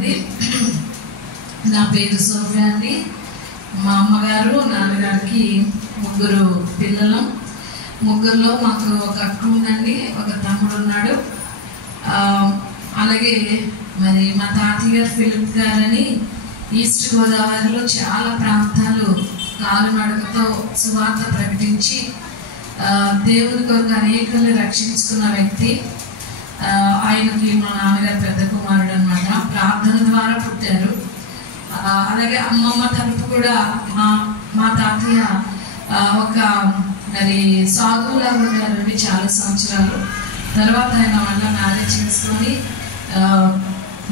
అండి. నా పేరు సోఫియా అండి. మా అమ్మగారు నాన్నగారికి 3 పిల్లలు. 3లో మాకు ఒక అక్క ఉందండి, ఒక తమ్ముడు ఉన్నాడు. అలాగే మరి మా తాతయ్య గారు ఫిలిప్ గారని ఈస్ట్ గోదావరిలో చాలా ప్రాంతాలు కాలునడకతో సువార్త ప్రకటించి దేవుని కొరకు అనేకల్ని రక్షించుకున్న వ్యక్తి. ఆయనకి మా నాన్నగారు పెద్ద కుమారుడు అనమాట. ప్రార్థన ద్వారా పుట్టారు. అలాగే అమ్మమ్మ తరపు కూడా మా తాతయ్య ఒక మరి సాధువులా ఉన్నారండి చాలా సంవత్సరాలు. తర్వాత ఆయన వల్ల మ్యారేజ్ చేసుకొని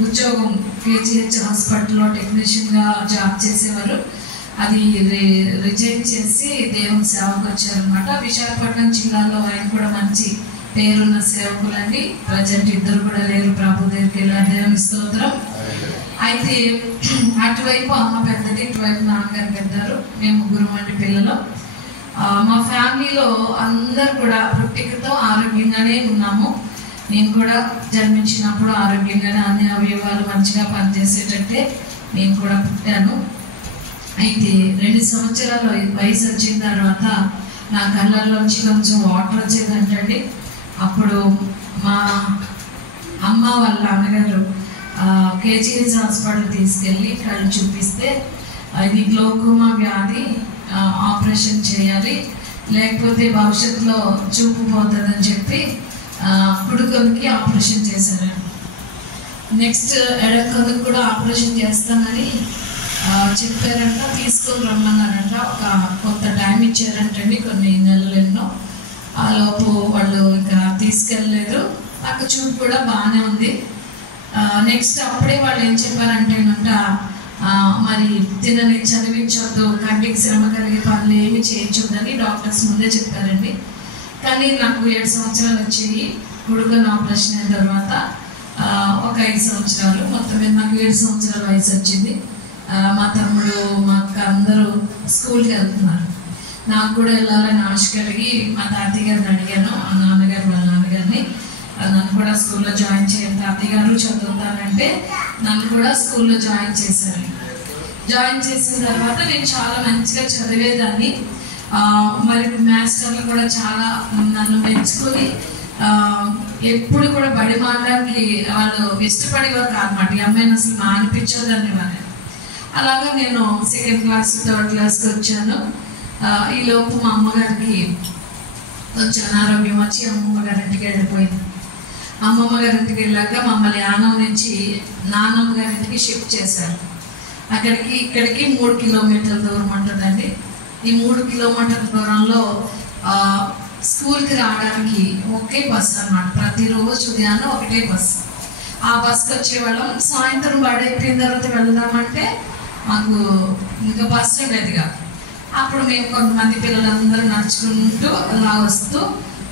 ఉద్యోగం కేజీహెచ్ హాస్పిటల్లో టెక్నీషియన్గా జాబ్ చేసేవారు. అది రిజైన్ చేసి దేవుని సేవకు వచ్చారనమాట. విశాఖపట్నం జిల్లాలో ఆయన కూడా మంచి పేరున్న సేవకులండి. ప్రజెంట్ 2 కూడా లేరు, ప్రభు దగ్గరికి వెళ్ళారు. దేవుని స్తోత్రం. అయితే అటువైపు అమ్మ పెద్దది, ఇటువైపు నాన్నగారు పెద్దారు. మేము 3 మంది పిల్లలు. మా ఫ్యామిలీలో అందరు కూడా పుట్టికతో ఆరోగ్యంగానే ఉన్నాము. నేను కూడా జన్మించినప్పుడు ఆరోగ్యంగానే అన్ని అవయవాలు మంచిగా పనిచేసేటట్టే నేను కూడా పుట్టాను. అయితే 2 సంవత్సరాల వయసు వచ్చిన తర్వాత నా కళ్ళల్లోంచి కొంచెం వాటర్ వచ్చేదంటండి. అప్పుడు మా అమ్మ వాళ్ళ అన్నగారు కేజీహెచ్ హాస్పిటల్ తీసుకెళ్ళి కళ్ళు చూపిస్తే ఇది గ్లోకోమా వ్యాధి, ఆపరేషన్ చేయాలి, లేకపోతే భవిష్యత్తులో చూపు పోతుందని చెప్పి కుడికొనికి ఆపరేషన్ చేశారు. నెక్స్ట్ ఎడకొనికి కూడా ఆపరేషన్ చేస్తామని చెప్పారంట. తీసుకొని రమ్మన్నారంట. ఒక కొంత టైం ఇచ్చారంటండి, కొన్ని నెలలు. ఆ లోపు వాళ్ళు ఇంకా తీసుకెళ్ళలేదు. నాకు చూపు కూడా బాగానే ఉంది. నెక్స్ట్ అప్పుడే వాళ్ళు ఏం చెప్పారంటేనంట, మరి తినని చదివించొద్దు, కంటికి శ్రమ కలిగే పనులు ఏమి చేయించొద్దని డాక్టర్స్ ముందే చెప్పారండి. కానీ నాకు 7 సంవత్సరాలు వచ్చాయి. కుడుకను ఆపరేషన్ అయిన తర్వాత ఒక 5 సంవత్సరాలు, మొత్తం మీద నాకు 7 సంవత్సరాల వయసు వచ్చింది. మా తమ్ముడు, మా అక్క అందరూ స్కూల్కి వెళ్తున్నారు. నాకు కూడా వెళ్ళాలని ఆశ కలిగి మా తాతయ్య గారిని అడిగాను, మా నాన్నగారు వాళ్ళ నాన్నగారిని, నన్ను కూడా స్కూల్లో జాయిన్ చేయండి తాతయ్య గారు, చదువుతానంటే నన్ను కూడా స్కూల్లో జాయిన్ చేశారు. జాయిన్ చేసిన తర్వాత నేను చాలా మంచిగా చదివేదాన్ని. మరి మాస్టర్లు కూడా చాలా నన్ను మెచ్చుకొని ఎప్పుడు కూడా బడి మానడానికి వాళ్ళు ఇష్టపడేవారు కాదన్నమాట. ఈ అమ్మాయిని అసలు మానిపించోదని వాళ్ళు. అలాగా నేను 2nd క్లాస్ 3rd క్లాస్కి వచ్చాను. ఈలోపు మా అమ్మగారికి కొంచెం అనారోగ్యం వచ్చి అమ్మమ్మ గారింటికి వెళ్ళిపోయింది. అమ్మమ్మ గారింటికి వెళ్ళాక మమ్మల్ని యానం నుంచి నాన్నమ్మ గారింటికి షిఫ్ట్ చేశారు. అక్కడికి ఇక్కడికి 3 కిలోమీటర్ల దూరం ఉంటుందండి. ఈ 3 కిలోమీటర్ల దూరంలో స్కూల్కి రావడానికి ఒకే బస్సు అన్నమాట. ప్రతిరోజు ఉదయాన్నే ఒకటే బస్సు. ఆ బస్సుకి వచ్చేవాళ్ళం. సాయంత్రం బడి అయిపోయిన తర్వాత వెళ్దామంటే మాకు ఇంకా బస్సు ఉండేది కాదు. అప్పుడు మేము కొంతమంది పిల్లలందరూ నడుచుకుంటూ అలా వస్తూ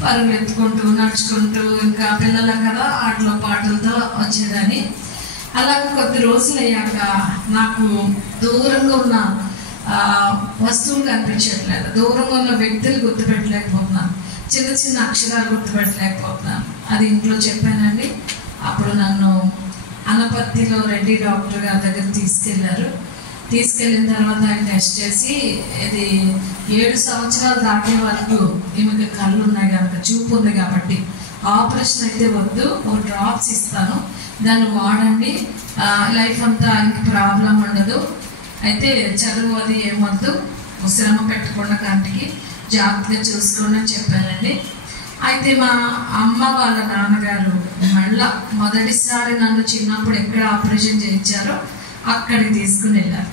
పరుగులు ఎత్తుకుంటూ నడుచుకుంటూ, ఇంకా పిల్లలం కదా ఆటలు పాటలతో వచ్చేదాన్ని. అలాగే కొద్ది రోజులు అయ్యాక నాకు దూరంగా ఉన్న వస్తువులు కనిపించట్లేదు, దూరంగా ఉన్న వ్యక్తులు గుర్తుపెట్టలేకపోతున్నాను, చిన్న చిన్న అక్షరాలు గుర్తుపెట్టలేకపోతున్నాను. అది ఇంట్లో చెప్పానండి. అప్పుడు నన్ను అనపర్తిలో రెడ్డి డాక్టర్ గారి దగ్గర తీసుకెళ్లారు. తీసుకెళ్ళిన తర్వాత ఆయన టెస్ట్ చేసి, ఇది 7 సంవత్సరాలు దాటే వరకు ఈమెకి కళ్ళు ఉన్నాయి కనుక, చూపు ఉంది కాబట్టి ఆపరేషన్ అయితే వద్దు, ఒక డ్రాప్స్ ఇస్తాను, దాన్ని వాడండి, లైఫ్ అంతా ఆయనకి ప్రాబ్లం ఉండదు, అయితే చదువు అది ఏమొద్దు, శ్రమ పెట్టకుండా కంటికి జాగ్రత్తగా చూసుకోండి అని చెప్పానండి. అయితే మా అమ్మ వాళ్ళ నాన్నగారు మళ్ళా మొదటిసారి నన్ను చిన్నప్పుడు ఎక్కడ ఆపరేషన్ చేయించారో అక్కడికి తీసుకుని వెళ్ళారు.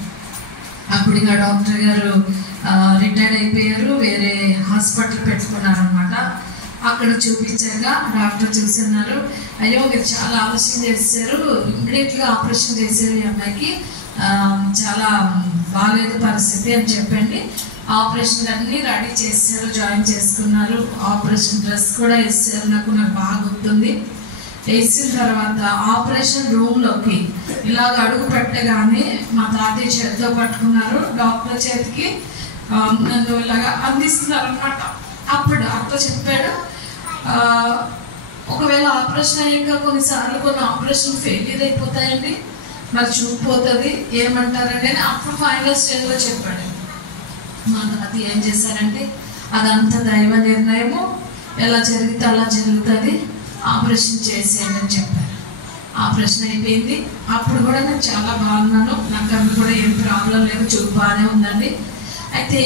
అప్పుడు ఇంకా డాక్టర్ గారు రిటైర్ అయిపోయారు, వేరే హాస్పిటల్ పెట్టుకున్నారనమాట. అక్కడ చూపించాక డాక్టర్ చూస్తున్నారు, అయ్యో మీరు చాలా ఆలస్యం చేశారు, ఇమ్మీడియట్గా ఆపరేషన్ చేశారు, ఈ అమ్మాయికి చాలా బాగాలేదు పరిస్థితి అని చెప్పండి. ఆపరేషన్ అన్నీ రెడీ చేశారు, జాయిన్ చేసుకున్నారు, ఆపరేషన్ డ్రెస్ కూడా వేసారు. నాకు బాగా గుర్తుంది. వేసిన తర్వాత ఆపరేషన్ రూమ్లోకి ఇలాగ అడుగు పెట్టగానే మా తాతయ్య చేతితో పట్టుకున్నారు, డాక్టర్ చేతికి నన్ను ఇలాగా అందిస్తున్నారు అనమాట. అప్పుడు డాక్టర్ చెప్పాడు, ఒకవేళ ఆపరేషన్ అయ్యాక కొన్నిసార్లు కొన్ని ఆపరేషన్ ఫెయిల్యూర్ అయిపోతాయండి, మరి చూపుపోతుంది ఏమంటారండి అని అప్పుడు ఫైనల్ స్టేజ్లో చెప్పాడు. మా తాత ఏం చేశారంటే అదంతా దైవ నిర్ణయము, ఎలా జరిగితే అలా జరుగుతుంది, ఆపరేషన్ చేసేయండి అని చెప్పారు. ఆపరేషన్ అయిపోయింది. అప్పుడు కూడా నేను చాలా బాగున్నాను, నాకు అవి కూడా ఏం ప్రాబ్లం లేదు, చూపు బాగానే ఉందండి. అయితే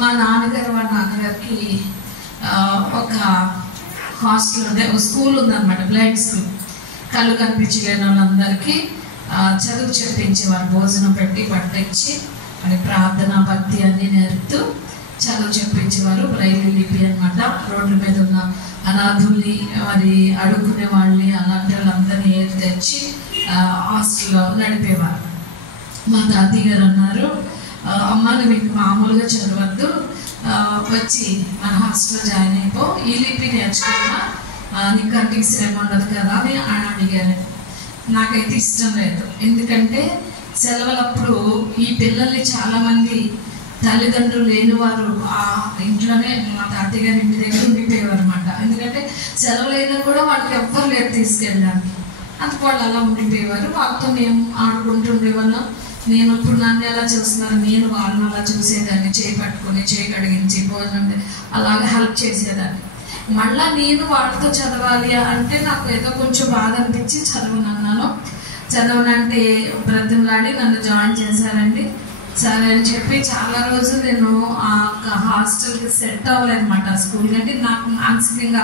మా నాన్నగారు వాళ్ళ నాన్నగారికి ఒక హాస్టల్ ఉండే ఒక స్కూల్ ఉందన్నమాట, బ్లైండ్ స్కూల్. కళ్ళు కనిపించలేని వాళ్ళందరికీ చదువు చెప్పించేవారు, భోజనం పెట్టి పట్టించి అది ప్రార్థన భక్తి అన్నీ నేర్పుతూ చదువు చెప్పించేవారు. బ్రైలీ లిపి అనమాట. రోడ్ల మీద ఉన్న అనాథుల్ని, మరి అడుక్కునే వాళ్ళని, అలాంటి వాళ్ళందరినీ తెచ్చి హాస్టల్లో నడిపేవారు. మా తాతయ్య గారు అన్నారు, అమ్మ నువ్వు మీకు మామూలుగా చదవద్దు, వచ్చి మన హాస్టల్లో జాయిన్ అయిపో, ఈ లిపి నేర్చుకున్నా, నీకు కంటికి శ్రమ ఉండదు కదా అని ఆయన అడిగారు. నాకైతే ఇష్టం లేదు, ఎందుకంటే సెలవులప్పుడు ఈ పిల్లల్ని చాలామంది తల్లిదండ్రులు లేని వారు ఆ ఇంట్లోనే మా తాతయ్య గారి ఇంటి దగ్గర ఉండిపోయేవారు అనమాట. ఎందుకంటే సెలవులైనా కూడా వాళ్ళకి ఎవ్వరు లేరు తీసుకెళ్ళడానికి, అందుకు వాళ్ళు అలా ఉండిపోయేవారు. వాళ్ళతో మేము ఆడుకుంటూ ఉండేవాళ్ళం. నేను ఇప్పుడు నన్ను ఎలా చూస్తున్నాను, నేను వాళ్ళని అలా చూసేదాన్ని, చేయి పట్టుకొని చేయి కడిగించి భోజనం అలాగే హెల్ప్ చేసేదాన్ని. మళ్ళీ నేను వాళ్ళతో చదవాలి అంటే నాకు ఏదో కొంచెం బాధ అనిపించి చదవనంటే బ్రతిమలాడి నన్ను జాయిన్ చేశారండి. సరే అని చెప్పి చాలా రోజులు నేను ఆ హాస్టల్కి సెట్ అవ్వలేదన్నమాట. ఆ స్కూల్ అంటే నాకు మానసికంగా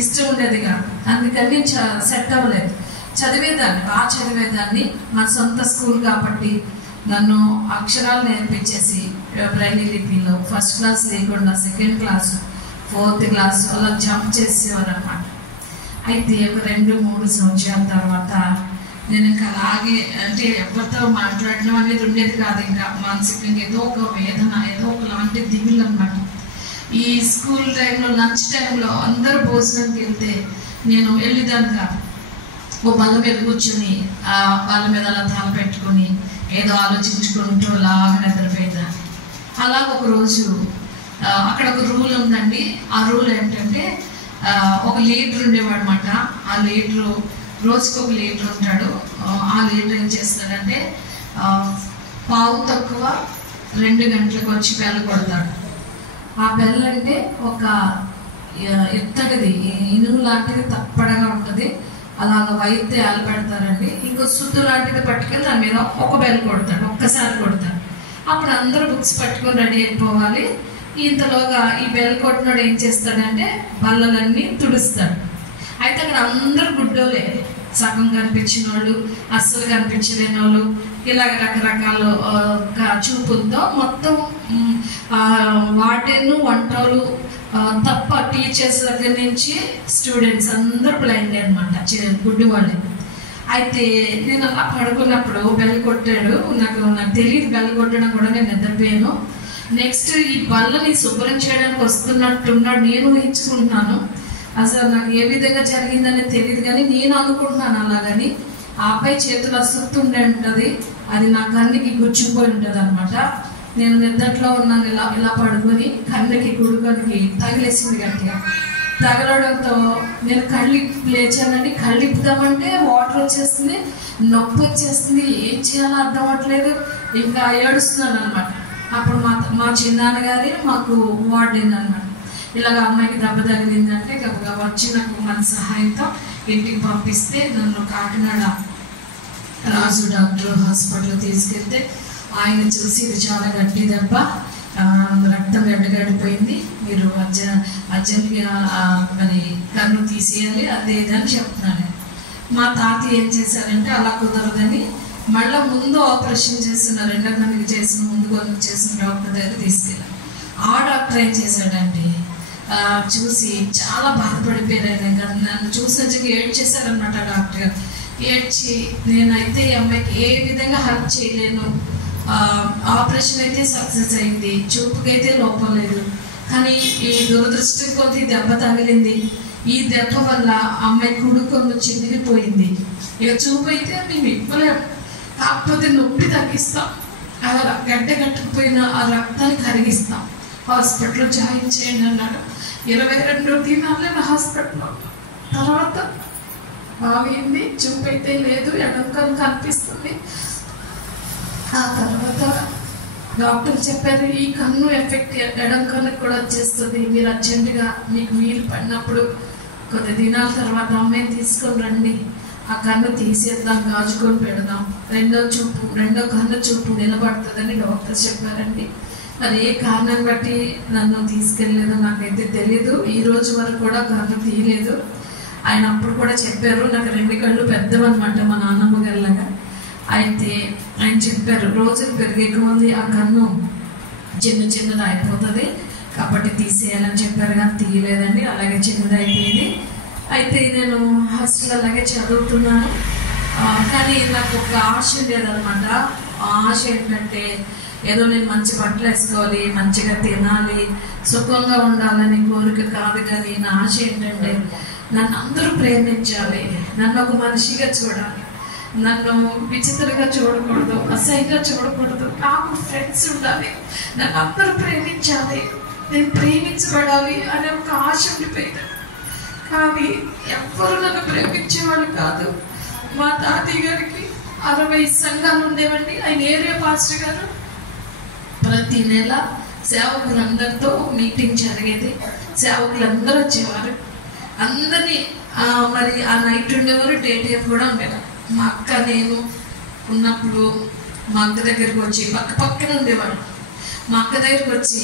ఇష్టం ఉండేది కాదు, అందుకని సెట్ అవ్వలేదు. చదివేదాన్ని, బాగా చదివేదాన్ని. మా సొంత స్కూల్ కాబట్టి నన్ను అక్షరాలు నేర్పించేసి బ్రైలీ లిపిలో ఫస్ట్ క్లాస్ లేకుండా సెకండ్ క్లాస్, ఫోర్త్ క్లాస్ అలా జంప్ చేసేవారు అన్నమాట. అయితే ఒక 2-3 సంవత్సరాల తర్వాత నేను ఇంకా అలాగే అంటే ఎవరితో మాట్లాడడం అనేది ఉండేది కాదు. ఇంకా మానసికంగా ఏదో ఒక వేదన, ఏదో ఒకలాంటి దిగులు అనమాట. ఈ స్కూల్ టైంలో లంచ్ టైంలో అందరూ భోజనంకి వెళ్తే నేను వెళ్ళేదాన్ని కాదు. ఓ బల్ల మీద కూర్చొని ఆ బల్ల మీద అలా తల పెట్టుకొని ఏదో ఆలోచించుకుంటూ అలాగా నిద్రపోయేదాన్ని. అలా ఒకరోజు అక్కడ ఒక రూల్ ఉందండి. ఆ రూల్ ఏంటంటే ఒక లీడర్ ఉండేవాడు అనమాట. ఆ లీడరు రోజుకి ఒక లీడర్ ఉంటాడు. ఆ లీడర్ ఏం చేస్తాడంటే 2:15 గంటలకు వచ్చి బెల్ల కొడతాడు. ఆ బెల్ల అంటే ఒక ఎత్తడిది ఇనుము లాంటిది తప్పడగా ఉంటుంది, అలాగ వైద్య పెడతారండి. ఇంకో సుత్తు లాంటిది పట్టుకెళ్ళి దాని మీద ఒక బెల్ కొడతాడు, ఒక్కసారి కొడతాడు. అప్పుడు అందరూ బుక్స్ పట్టుకొని రెడీ అయిపోవాలి. ఇంతలోగా ఈ బెల్ కొట్టినాడు ఏం చేస్తాడంటే బల్లలన్నీ తుడుస్తాడు. అయితే అక్కడ అందరూ గుడ్డోలే, సగం కనిపించిన వాళ్ళు, అస్సలు కనిపించలేని వాళ్ళు, ఇలాగ రకరకాల చూపులతో మొత్తం వాటిను వంటలు తప్ప టీచర్స్ దగ్గర నుంచి స్టూడెంట్స్ అందరూ బ్లైండ్ అనమాట, గుడ్డి వాళ్ళే. అయితే నేను అలా పడుకున్నప్పుడు బెల్ కొట్టాడు. నాకు తెలియదు బెల్ కొట్టడం కూడా, నేను నిద్రపోయాను. నెక్స్ట్ ఈ బల్లని శుభ్రం చేయడానికి వస్తున్నట్టున్నాడు నేను ఊహించుకుంటున్నాను. అసలు నాకు ఏ విధంగా జరిగిందని తెలియదు కానీ నేను అనుకుంటున్నాను అలాగని. ఆ అబ్బాయి చేతులు అసుతుండే ఉంటుంది, అది నా కన్నుకి గుచ్చుకుపోయి ఉంటుంది అనమాట. నేను నిద్రలో ఉన్నాను, ఇలా పడుకొని కన్నుకి గుడుకొనికి తగిలేసింది గట్టిగా. తగలడంతో నేను కళ్ళు లేచానండి. కళ్ళు ఇప్పుదామంటే వాటర్ వచ్చేస్తుంది, నొప్పి వచ్చేస్తుంది, ఏం చేయాలో అర్థం అవ్వట్లేదు. ఇంకా ఏడుస్తున్నాను అనమాట. అప్పుడు మా చిన్నాన్నగారి మాకు వార్డెన్ అనమాట. ఇలాగ అమ్మాయికి దెబ్బ తగిలిందంటే గబగబా వచ్చి నాకు మన సహాయంతో ఇంటికి పంపిస్తే నన్ను కాకినాడ రాజు డాక్టర్ హాస్పిటల్ తీసుకెళ్తే ఆయన చూసి ఇది చాలా గట్టి దెబ్బ, రక్తం గడ్డగడిపోయింది, మీరు అర్జెంట్గా మరి కన్ను తీసేయాలి అదేదని చెప్తున్నాను. మా తాత ఏం చేశారంటే అలా కుదరదని మళ్ళీ ముందు ఆపరేషన్ చేసిన 2వ కన్నుకి చేసిన ముందు కన్నుకి చేసిన డాక్టర్ దగ్గర తీసుకెళ్ళాను. ఆ డాక్టర్ ఏం చేశాడంటే చూసి చాలా బాధపడిపోయారు. నన్ను చూసి ఏడ్చేశారనమాట డాక్టర్ గారు. ఏడ్చి నేనైతే ఈ అమ్మాయికి ఏ విధంగా హెల్ప్ చేయలేను, ఆపరేషన్ అయితే సక్సెస్ అయింది, చూపుకైతే లోపం లేదు, కానీ ఈ దురదృష్టం కొద్ది దెబ్బ తగిలింది. ఈ దెబ్బ వల్ల అమ్మాయి కుడుకొందు చిరిగిపోయింది. ఇక చూపు అయితే మేము ఇవ్వలేము, కాకపోతే నొప్పి తగ్గిస్తాం, అలా గడ్డ కట్టుకుపోయిన ఆ రక్తాన్ని కరిగిస్తాం, హాస్పిటల్లో జాయిన్ చేయండి అన్నాడు. 22 దినాలే నా హాస్పిటల్లో. తర్వాత బాగుంది, చూపు అయితే లేదు, ఎడం కన్ను కనిపిస్తుంది. ఆ తర్వాత డాక్టర్ చెప్పారు, ఈ కన్ను ఎఫెక్ట్ ఎడం కన్నుకు కూడా వచ్చేస్తుంది, మీరు అర్జెంటుగా మీకు వీలు పడినప్పుడు కొద్ది దినాల తర్వాత అమ్మాయిని తీసుకొని రండి, ఆ కన్ను తీసేద్దాం, గాజుకొని పెడదాం, రెండో కన్ను చూపు నిలబడుతుందని డాక్టర్ చెప్పారండి. మరి ఏ కారణం బట్టి నన్ను తీసుకెళ్ళలేదో నాకైతే తెలీదు. ఈ రోజు వరకు కూడా కన్ను తీయలేదు. ఆయన అప్పుడు కూడా చెప్పారు, నాకు 2 కళ్ళు పెద్దవన్నమాట మా నాన్నమ్మ గారిలాగా. అయితే ఆయన చెప్పారు, రోజులు పెరిగే కొద్దీ ఆ కన్ను చిన్నది అయిపోతుంది కాబట్టి తీసేయాలని చెప్పారు, కానీ తీయలేదండి, అలాగే చిన్నది అయిపోయింది. అయితే నేను హాస్టల్ అలాగే చదువుతున్నాను. కానీ నాకు ఒక ఆశ ఉండేదన్నమాట. ఆ ఆశ ఏంటంటే ఏదో నేను మంచి బట్టలు వేసుకోవాలి, మంచిగా తినాలి, సుఖంగా ఉండాలని కోరిక కాదు. కానీ నా ఆశ ఏంటంటే నన్ను అందరూ ప్రేమించాలి, నన్ను ఒక మనిషిగా చూడాలి, నన్ను విచిత్రంగా చూడకూడదు, అసహ్యంగా చూడకూడదు, నాకు ఫ్రెండ్స్ ఉండాలి, నన్ను అందరూ ప్రేమించాలి, నేను ప్రేమించబడాలి అనే ఒక ఆశ ఉండిపోయింది. కానీ ఎవ్వరూ నన్ను ప్రేమించేవాళ్ళు కాదు. మా తాతయ్య గారికి 60 సంఘాలు ఉండేవండి. ఆయన ఏరియా పాస్టర్ గారు. ప్రతి నెల సేవకులందరితో మీటింగ్ జరిగేది, సేవకులందరూ వచ్చేవారు, అందరినీ మరి ఆ నైట్ ఉండేవారు, డే టైం కూడా ఉండేవారు. మా అక్క నేను ఉన్నప్పుడు మా అక్క దగ్గరికి వచ్చి పక్కన ఉండేవాడు. మా అక్క దగ్గరికి వచ్చి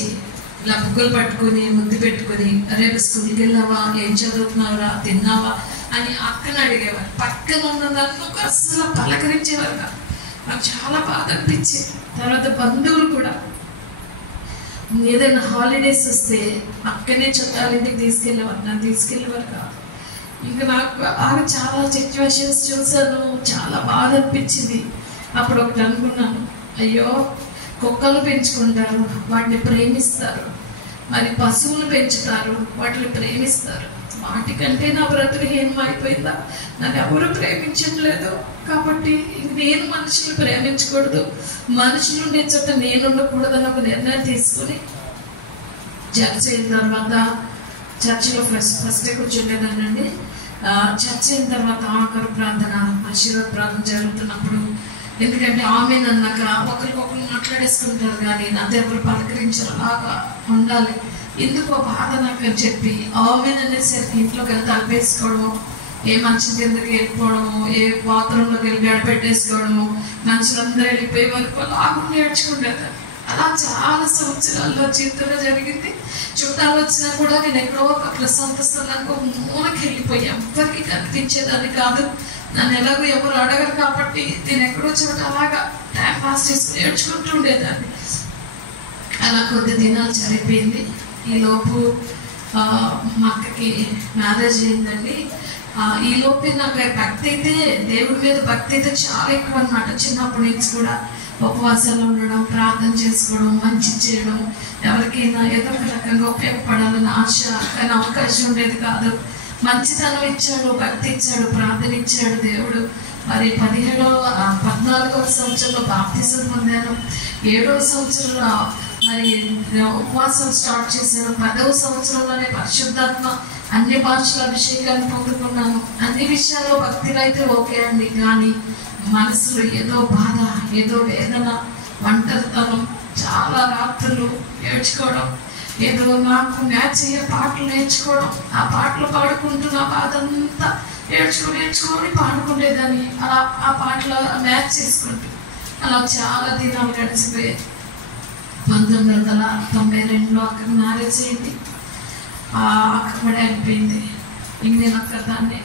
ఇలా బుగ్గలు పట్టుకుని ముద్దు పెట్టుకుని, రేపు స్కూల్కి వెళ్ళావా, ఏం చదువుతున్నావురా, తిన్నావా అని అక్కని అడిగేవారు. పక్కన ఉన్న నన్ను అస్సలు పలకరించేవారు కాదు. నాకు చాలా బాధ అనిపించేది. తర్వాత బంధువులు కూడా ఏదైనా హాలిడేస్ వస్తే అక్కనే చుట్టాలింటికి తీసుకెళ్ళేవారు, నన్ను తీసుకెళ్ళేవారు కాదు. ఇంకా నాకు చాలా సిచ్యువేషన్స్ చూసాను, చాలా బాధ అనిపించింది. అప్పుడు ఒకటి అనుకున్నాను, అయ్యో కుక్కలు పెంచుకుంటారు, వాటిని ప్రేమిస్తారు, మరి పశువులు పెంచుతారు, వాటిని ప్రేమిస్తారు, వాటికంటే నా బ్రతుకు హీనమైపోయిందా, నన్ను ఎవరు ప్రేమించట్లేదు, కాబట్టి నేను మనుషులు ప్రేమించకూడదు, మనుషులు ఉండే చోట నేను ఉండకూడదని ఒక నిర్ణయం తీసుకుని చర్చ అయిన తర్వాత, చర్చిలో ఫస్ట్ కూర్చుండేదానండి. చర్చ అయిన తర్వాత ఆఖరు ప్రార్థన, ఆశీర్వాద ప్రార్థన జరుగుతున్నప్పుడు, ఎందుకంటే ఆమె అన్నాక ఒకరికొకరు మాట్లాడేసుకుంటారు కానీ నాతో ఎవరు పలకరించారు, అలాగా ఉండాలి, ఎందుకో బాధ నాకు అని చెప్పి ఆమె అనేసరికి ఇంట్లోకి వెళ్ళి తలపేసుకోవడము, ఏ మనిషి కిందకి వెళ్ళిపోవడము, ఏ బాత్రూంలోకి వెళ్ళి గడపెట్టేసుకోవడము, మనుషులందరూ వెళ్ళిపోయే వరకు అలాగూ నేర్చుకుంటారు. అలా చాలా సంవత్సరాల్లో జీవితంలో జరిగింది. చుట్టాలు వచ్చినా కూడా నేను ఎక్కడో ఒక ప్రశాంత స్థలానికి మూలకి వెళ్ళిపోయి ఎవ్వరికి కనిపించేదాన్ని కాదు. నన్ను ఎలాగో ఎవరు అడగరు కాబట్టి నేను ఎక్కడో చోట అలాగా టైం పాస్ చేసుకుని నేర్చుకుంటూ ఉండేదాన్ని. అలా కొద్ది దినాలు సరిపోయింది. ఈలోపు మా అక్కకి మ్యారేజ్ అయిందండి. ఈలోపే నాకు భక్తి అయితే, దేవుడి మీద భక్తి అయితే చాలా ఎక్కువ అనమాట. చిన్నప్పటి నుంచి కూడా ఉపవాసాలు ఉండడం, ప్రార్థన చేసుకోవడం, మంచి చేయడం, ఎవరికైనా ఏదో ఒక రకంగా ఉపయోగపడాలని ఆశ, కానీ అవకాశం ఉండేది కాదు. మంచితనం ఇచ్చాడు, భక్తి ఇచ్చాడు, ప్రార్థన ఇచ్చాడు దేవుడు. మరి 14వ సంవత్సరంలో బాప్తిజం పొందాను. 7వ సంవత్సరంలో మరి ఉపవాసం స్టార్ట్ చేశాను. 10వ సంవత్సరంలోనే పరిశుద్ధాత్మ అన్ని భాషల అభిషేకాన్ని పొందుకున్నాను. అన్ని విషయాల్లో భక్తిలో అయితే ఓకే అండి, కానీ మనసులో ఏదో బాధ, ఏదో వేదన, ఒంటరితనం, చాలా రాత్రులు ఏడ్చుకోవడం, ఏదో నాకు మ్యాచ్ అయ్యే పాటలు నేర్చుకోవడం, ఆ పాటలు పాడుకుంటూ నా బాధ అంతా నేర్చుకొని పాడుకుంటేదాన్ని. అలా ఆ పాటలు మ్యాచ్ చేసుకుంటూ అలా చాలా దినాలు గడిచిపోయాయి. 1992లో అక్కడికి మ్యారేజ్ అయింది. అక్కడ అయిపోయింది. ఇంక నేను ఒక్కదాన్ని,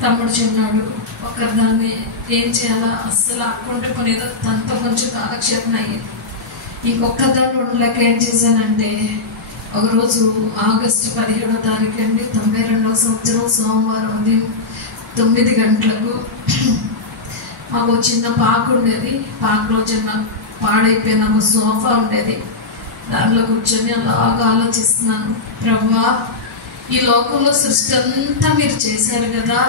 తమ్ముడు చిన్నాడు, ఒక్కదాన్ని ఏం చేయాలో అస్సలు అక్కుంటే పని ఏదో తనతో కొంచెం కాలక్షేపం అయ్యింది. ఇంకొక్కదాన్ని ఉండలేక ఏం చేశానంటే, ఒకరోజు ఆగస్టు 17వ తారీఖు అండి, 92వ సంవత్సరం సోమవారం ఉదయం 9 గంటలకు మాకు చిన్న పాక ఉండేది. పాకలో చిన్న పాడైపోయిన ఒక సోఫా ఉండేది. దానిలో కూర్చొని అలాగా ఆలోచిస్తున్నాను, ప్రభువా ఈ లోకంలో సృష్టి అంతా మీరు చేశారు కదా,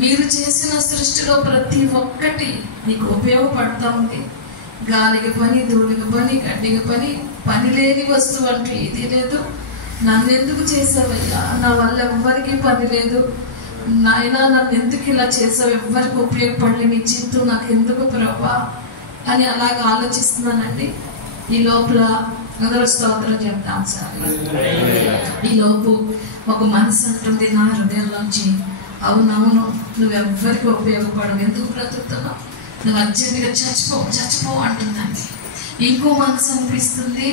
మీరు చేసిన సృష్టిలో ప్రతి ఒక్కటి నీకు ఉపయోగపడతా ఉంది. గాలికి పని, ధూళికి పని, గడ్డికి పని, పని లేని వస్తువు అంటే ఇది లేదు. నన్ను ఎందుకు చేసావయ్యా? నా వల్ల ఎవ్వరికి పని లేదు. నాయన నన్ను ఎందుకు ఇలా చేసావు, ఎవరికి ఉపయోగపడలే నీ జీవితం నాకు ఎందుకు ప్రభా అని అలాగ ఆలోచిస్తున్నానండి. ఈ లోపల అందరూ స్తోత్రం చెప్తాం సార్. ఈ లోపు ఒక మనసు అంటుంది నా హృదయంలోంచి, అవునవును నువ్వెవ్వరికి ఉపయోగపడవు, ఎందుకు బ్రతుకుతున్నావు, నువ్వు అర్జెంటుగా చచ్చిపో అంటుందండి. ఇంకో మనసు అనిపిస్తుంది,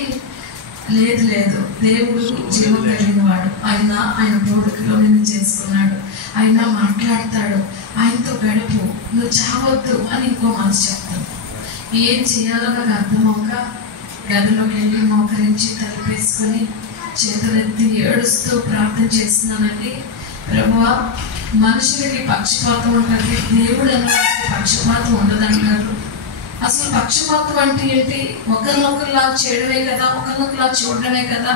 లేదు లేదు దేవుడు జీవం కలిగిన వాడు, ఆయన పోలికలో నిన్ను చేసుకున్నాడు, ఆయన మాట్లాడతాడు, ఆయనతో గడుపు, నువ్వు చావద్దు అని ఇంకో మనసు చెప్తాడు. ఏం చేయాలో నాకు అర్థమవుక గదిలోకి వెళ్ళి మోకరించి తలుపేసుకొని చేతులెత్తి ఏడుస్తూ ప్రార్థన చేస్తున్నానండి. ప్రభువా, మనుషులకి పక్షపాతం ఉంటుంది, దేవుడు అన్నవారికి పక్షపాతం ఉండదంటారు. అసలు పక్షపాతం అంటే ఏంటి? ఒకరినొకరిలా చేయడమే కదా, ఒకరినొకరిలా చూడడమే కదా.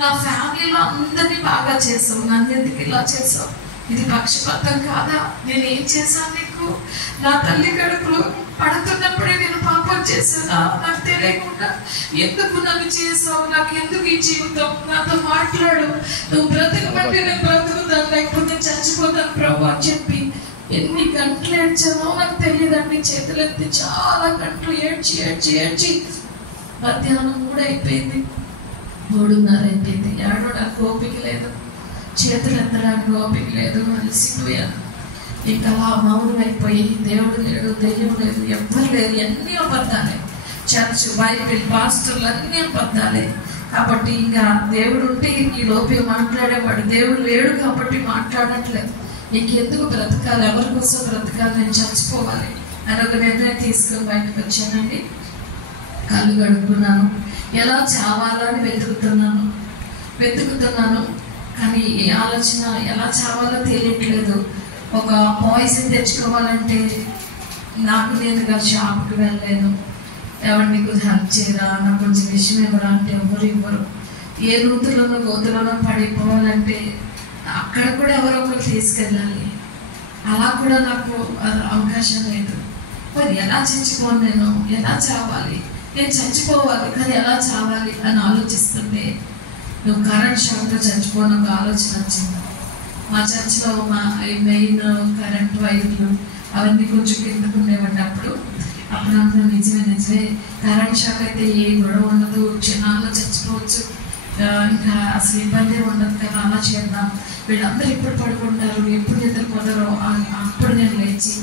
నా ఫ్యామిలీలో అందరినీ బాగా చేసావు, నన్ను ఎందుకు ఇలా చేసావు? ఇది పక్షపాతం కాదా? నేను ఏం చేశాను నీకు? నా తల్లి కడుపులో పడుతున్నప్పుడే నేను పాపం చేశానా? నాకు తెలియకుండా ఎందుకు నన్ను చేసావు? నాకు ఎందుకు ఈ జీవితం? నాతో మాట్లాడు, నువ్వు బ్రతకమంటే నేను బ్రతుకుతాను, లేకపోతే నేను చచ్చిపోతాను ప్రభు అని చెప్పి ఎన్ని గంటలు ఏడ్చానో నాకు తెలియదండి. చేతులెత్తి చాలా గంటలు ఏడ్చి మధ్యాహ్నం 3 అయిపోయింది, 3:30 అయిపోయింది. ఏడవడానికి ఓపిక లేదు, చేతులు ఎత్తడానికి ఓపిక లేదు, అలసిపోయాను. ఇంకా మౌనం అయిపోయి దేవుడు లేడు, దెయ్యం లేదు, ఎవ్వరు లేదు, అన్నీ అబద్ధాలే. చర్చ్, బైబిల్, పాస్టర్లు అన్నీ అబద్ధాలే. కాబట్టి ఇంకా దేవుడు ఉంటే ఈ లోపే మాట్లాడేవాడు, దేవుడు లేడు కాబట్టి మాట్లాడట్లేదు. నీకెందుకు బ్రతకాలి, ఎవరి కోసం బ్రతకాలి, నేను చచ్చిపోవాలి అని ఒక నిర్ణయం తీసుకొని బయటకు వచ్చానండి. కళ్ళు గడుపుకున్నాను, ఎలా చావాలని వెతుకుతున్నాను కానీ ఈ ఆలోచన ఎలా చావాలో తెలియట్లేదు. ఒక పాయిజన్ తెచ్చుకోవాలంటే నాకు నేనుగా షాప్కి వెళ్ళలేను, ఎవరు నీకు హెల్ప్ చేయరా, నాకు కొంచెం విషయం ఇవ్వరా అంటే ఎవరు ఇవ్వరు. ఏ నూతులోనో గోతులోనో పడిపోవాలంటే అక్కడ కూడా ఎవరో ఒకరు తీసుకెళ్ళాలి, అలా కూడా నాకు అవకాశం లేదు. మరి ఎలా చచ్చిపోను, నేను ఎలా చావాలి, నేను చచ్చిపోవాలి కానీ ఎలా చావాలి అని ఆలోచిస్తుంటే నువ్వు కరెంట్ షాక్తో చచ్చిపోను ఒక ఆలోచన వచ్చింది. మా చర్చిలో మా మెయిన్ కరెంట్ వైర్లు అవన్నీ కొంచెం కిందకుండేవండి. అప్పుడు నాకు నిజమే కరెంట్ షాక్ అయితే ఏ గొడవ ఉండదు, క్షణాల్లో చచ్చిపోవచ్చు, ఇంకా అసలు ఇబ్బంది ఉండదు కదా, అలా చేద్దాం, వీళ్ళందరూ ఎప్పుడు పడుకుంటారు, ఎప్పుడు నిద్రపోతారో అప్పుడు నేను లేచి